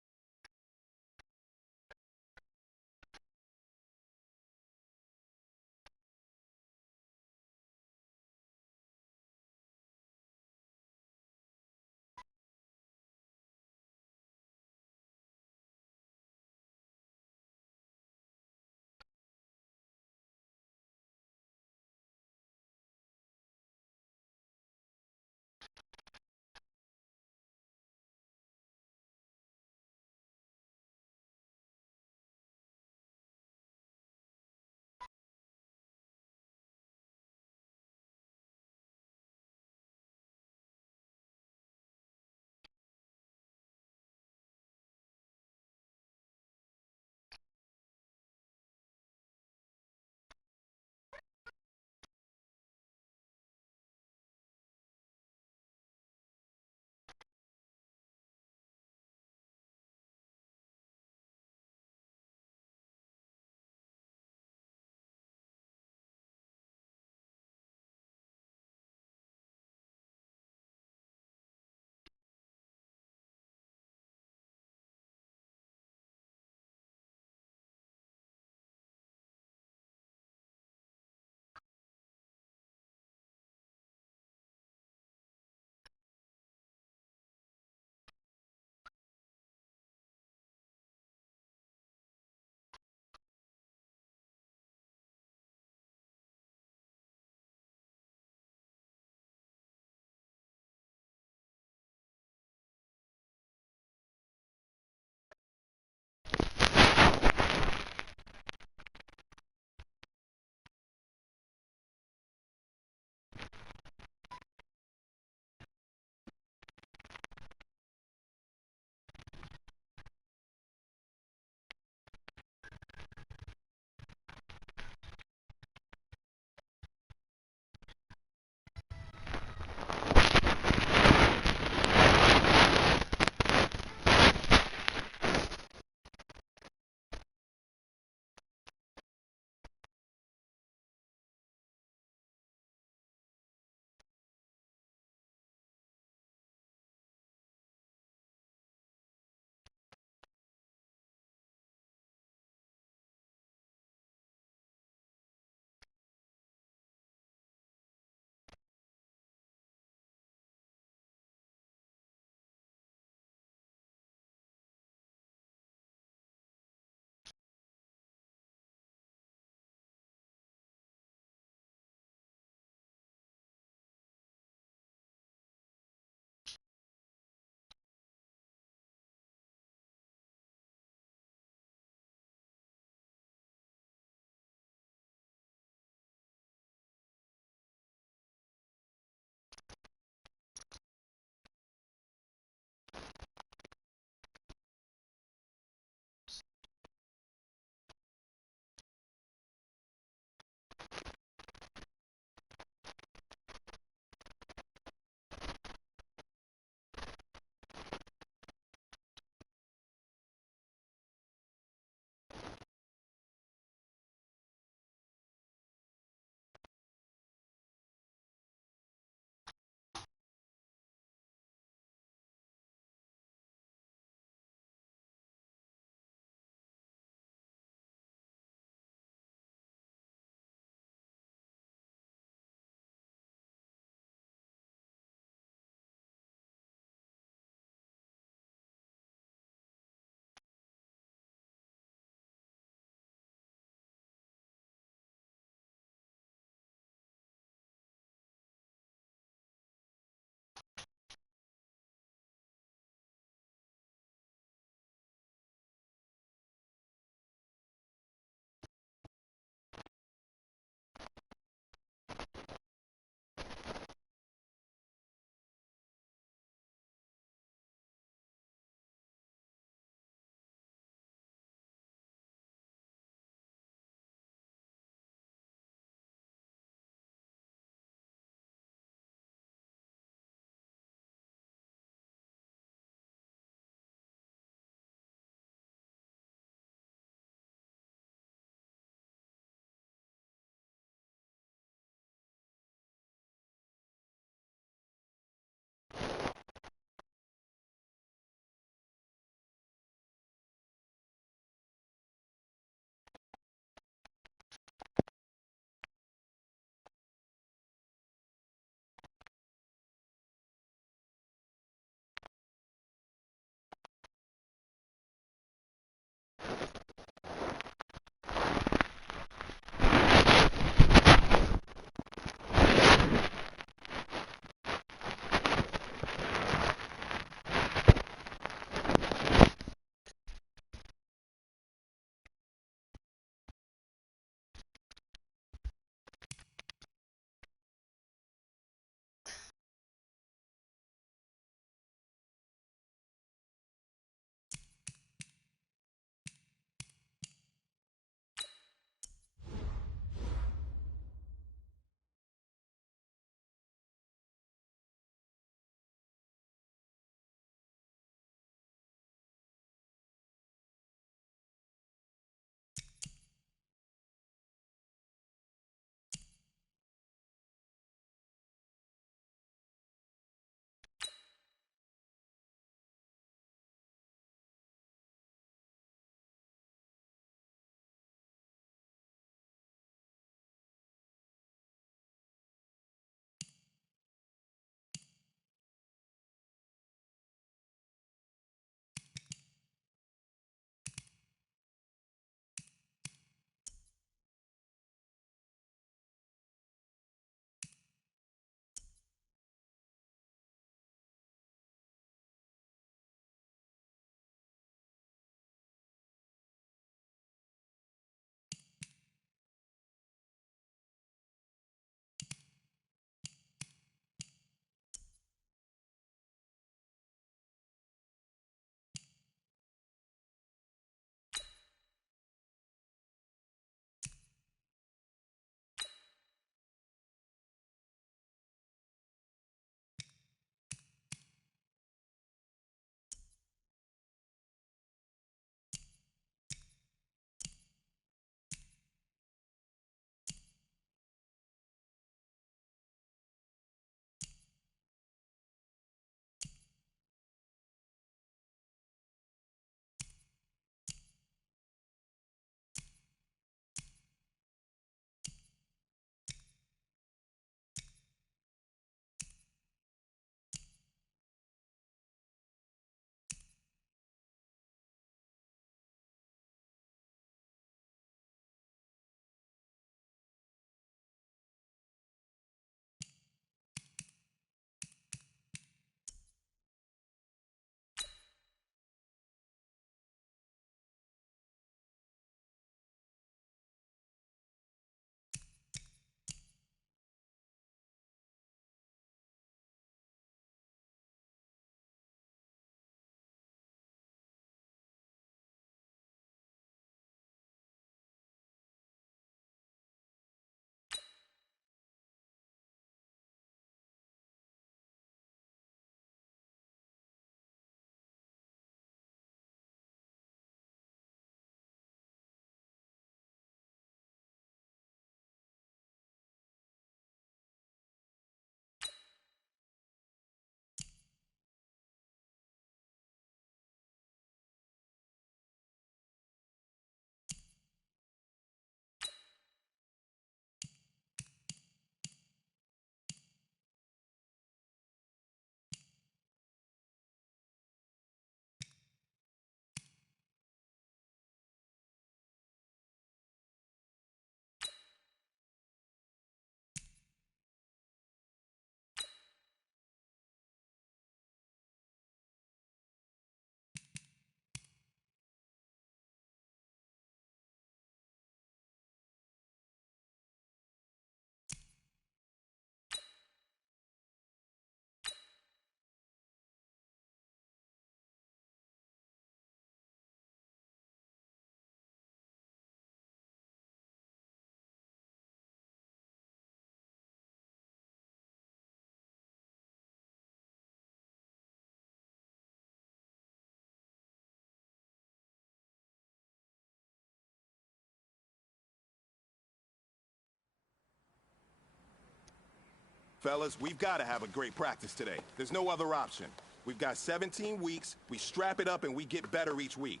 fellas, we've got to have a great practice today. There's no other option. We've got 17 weeks, we strap it up and we get better each week.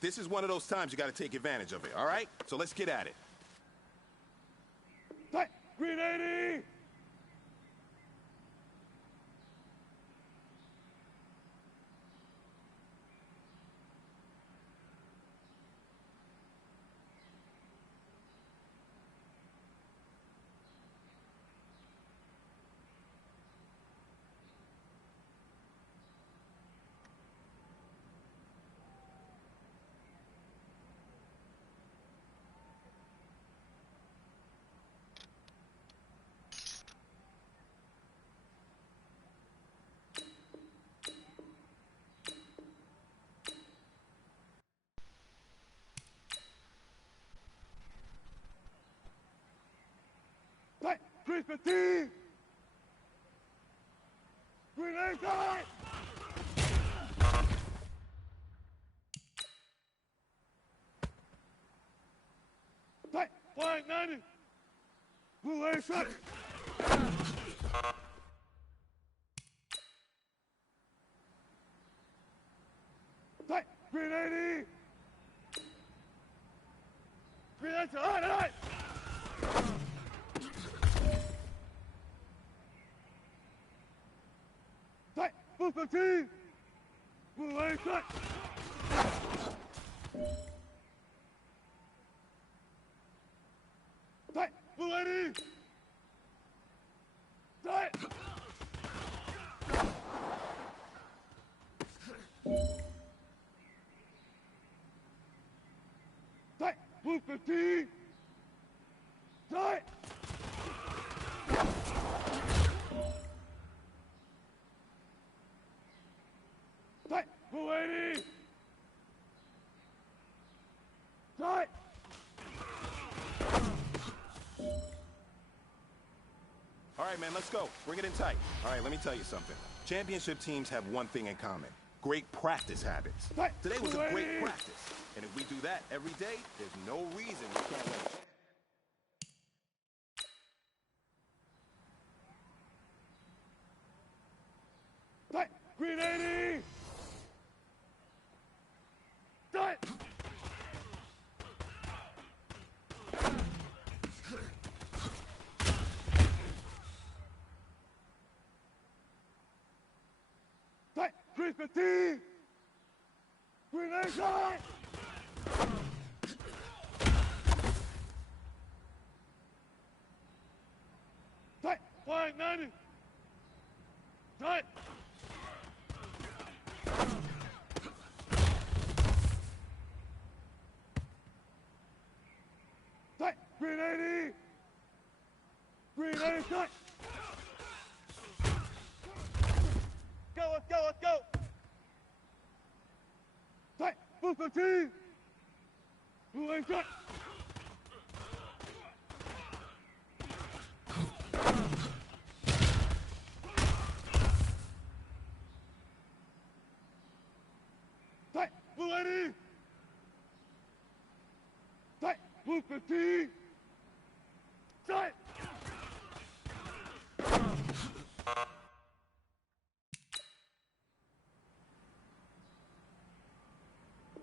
This is one of those times you got to take advantage of it, all right? So let's get at it. Green 80! Green 15! Green 8! Flying 90! Blue 8 shot! Green 80! Green 8 shot! Blue 15! Blue 8 shot! Blue 80! Tight! Blue 15! Tight! Blue 80! Tight! All right, man, let's go. Bring it in tight. All right, let me tell you something. Championship teams have one thing in common. Great practice habits. Today was a great practice. And if we do that every day, there's no reason we can't win. Green 80! Tight! Green 15! Green 8 shot! Flying 90! Tight! Green 80! Green 80 shot! Go, let's go, let's go! Tight! Blue 15! Blue 8 shot! Tight! Blue 80! Tight! Blue 15! Tight!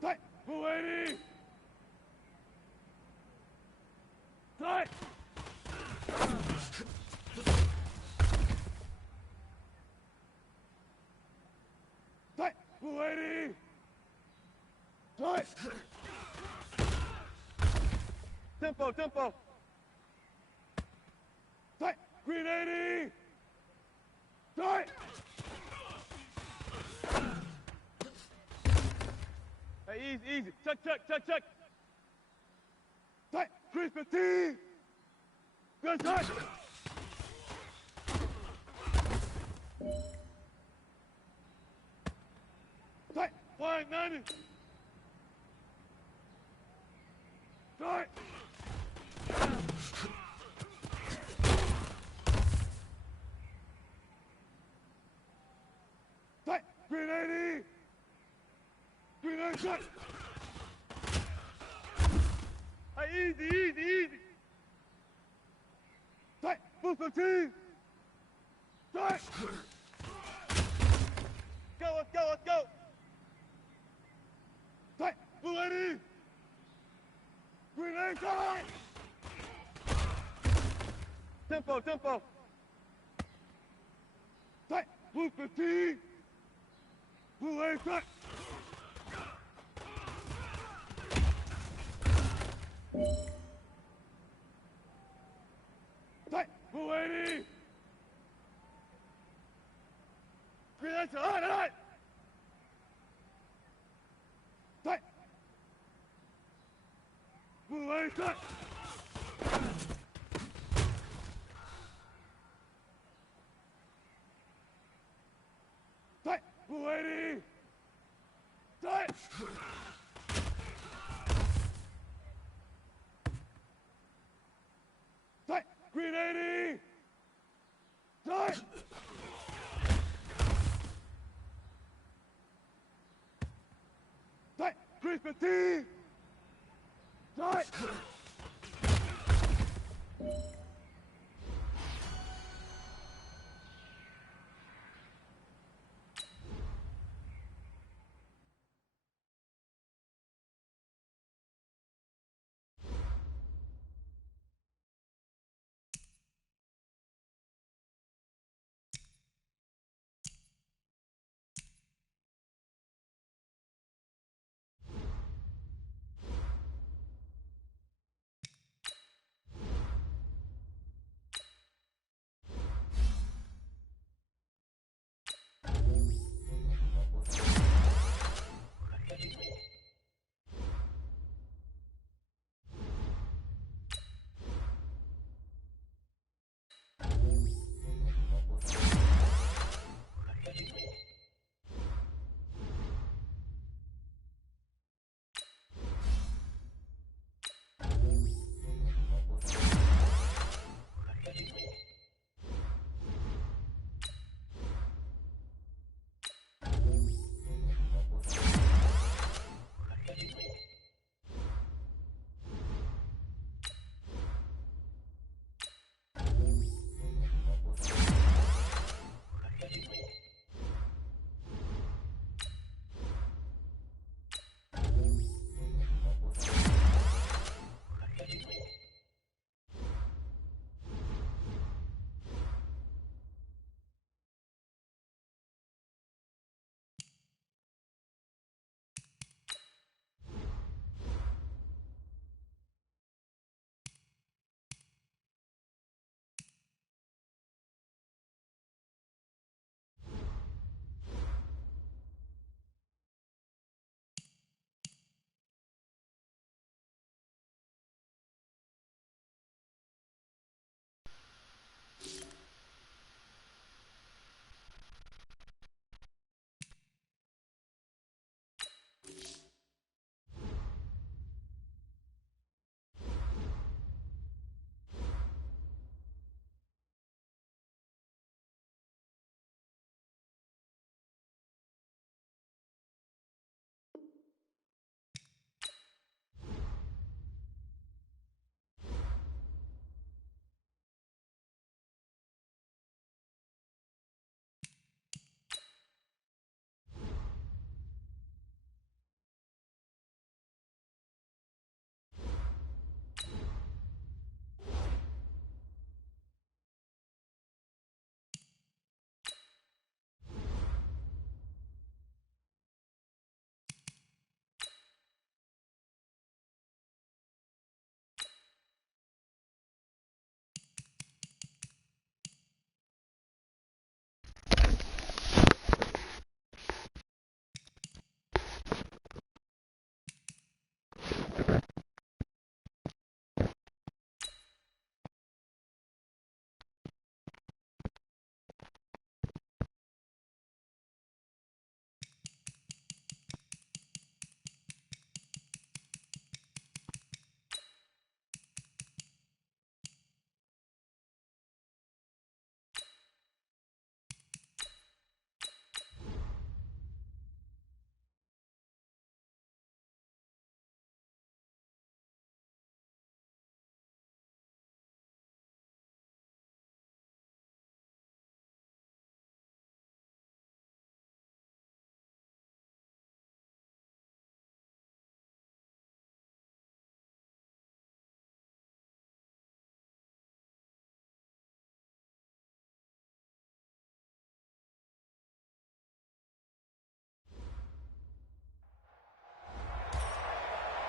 Tight! Blue 80! Tight! Tight! Blue 80! Tight! Tempo, tempo! Tight! Green 80! Tight! Hey, easy, easy. Check, check, check, check. Tight! Green 15! Good tight! Tight! Flying 90! Tight! Tight! Green 80! Green 80 shot! Hey, easy, easy, easy! Tight! Blue 15! Tight. Let's go. Tight. Blue lady. Green lane, tight. Tempo. Tight. Blue 15. Blue lane, tight. Tight. Blue lady. Green lane, tight. Tight. Blue lane, tight. Tight. Blue lady. Tight. Tight. Green 80. Tight. Tight. Green 15. Tight.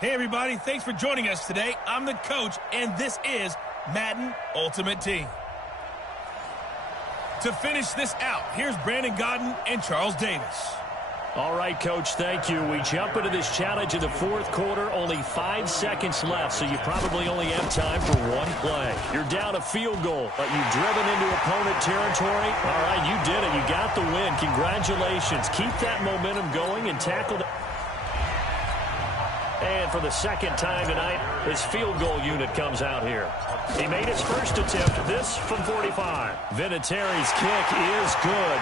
Hey, everybody. Thanks for joining us today. I'm the coach, and this is Madden Ultimate Team. To finish this out, here's Brandon Godden and Charles Davis. All right, Coach, thank you. We jump into this challenge in the fourth quarter. Only 5 seconds left, so you probably only have time for one play. You're down a field goal, but you've driven into opponent territory. All right, you did it. You got the win. Congratulations. Keep that momentum going and tackle the... And for the second time tonight, his field goal unit comes out here. He made his first attempt, this from 45. Vinatieri's kick is good.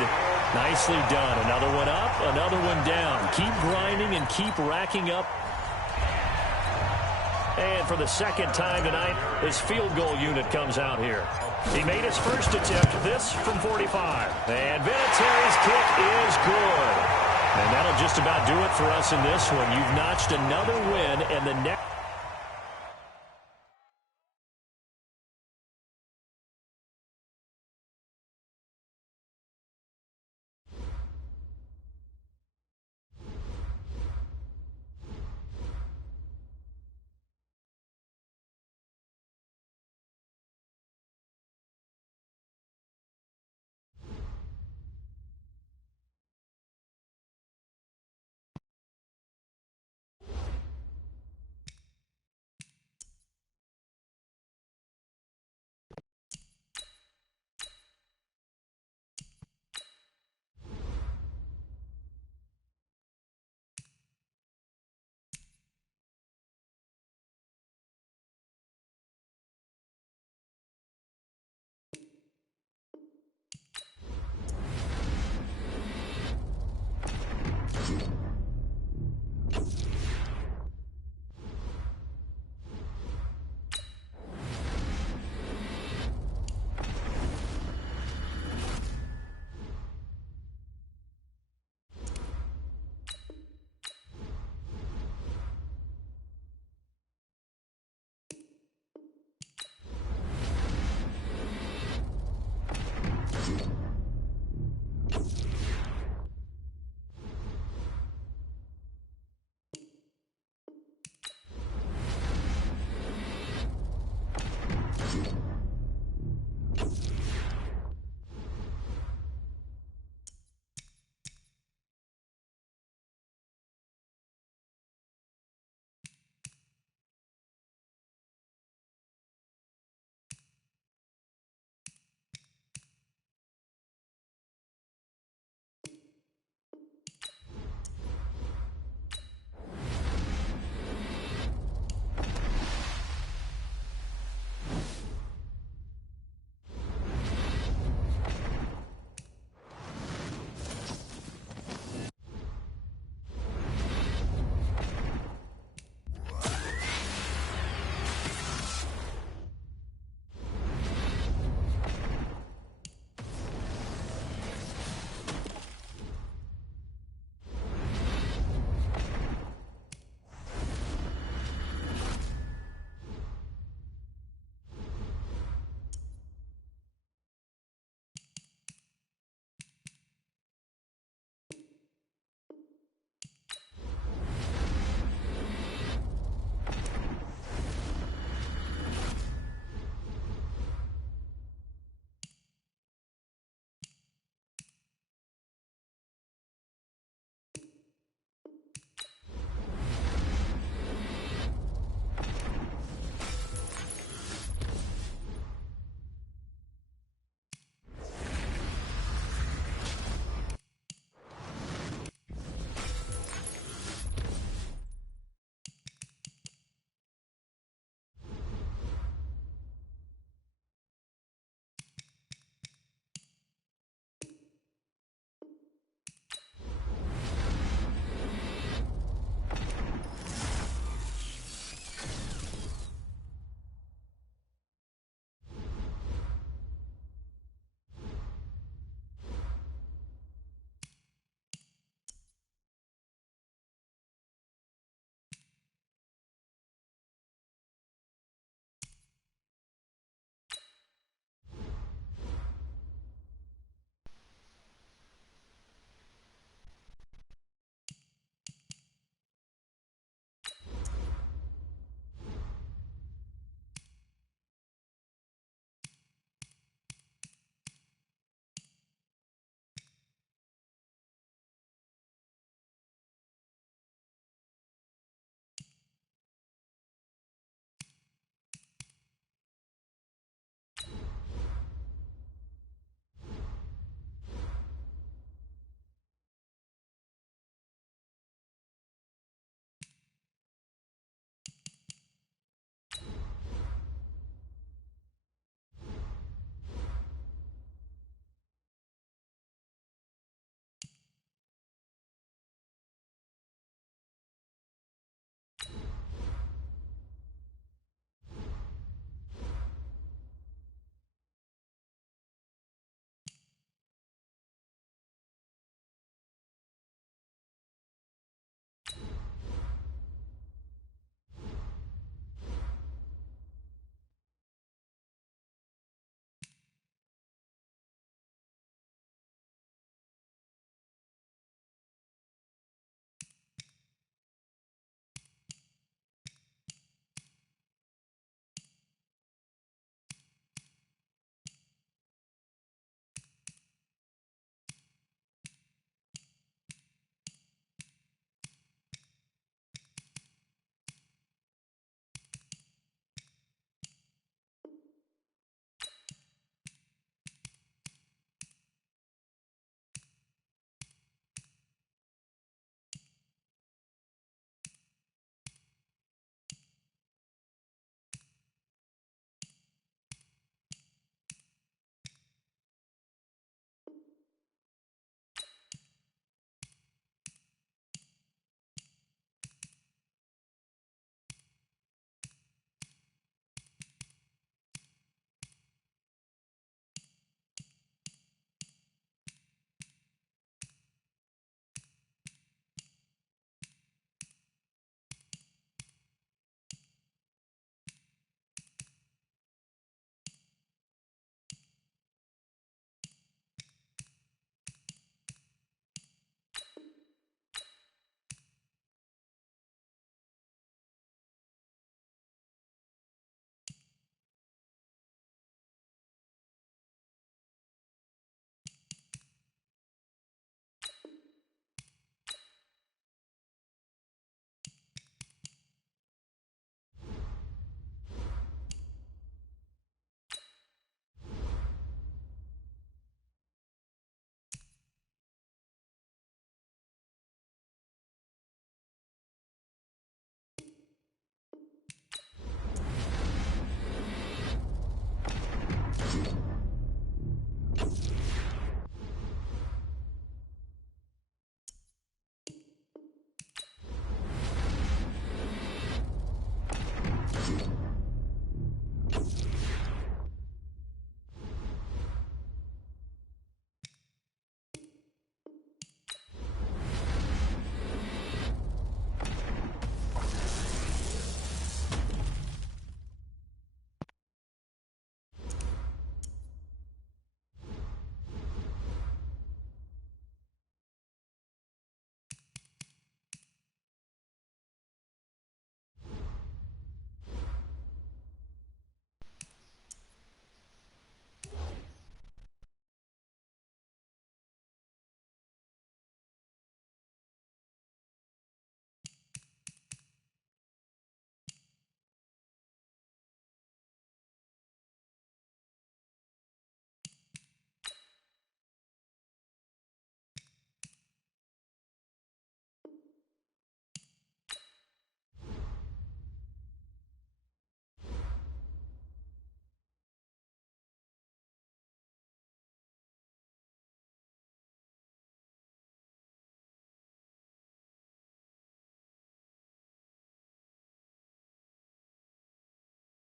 Nicely done. Another one up, another one down. Keep grinding and keep racking up. And for the second time tonight, his field goal unit comes out here. He made his first attempt, this from 45. And Vinatieri's kick is good. And that'll just about do it for us in this one. You've notched another win, and the next...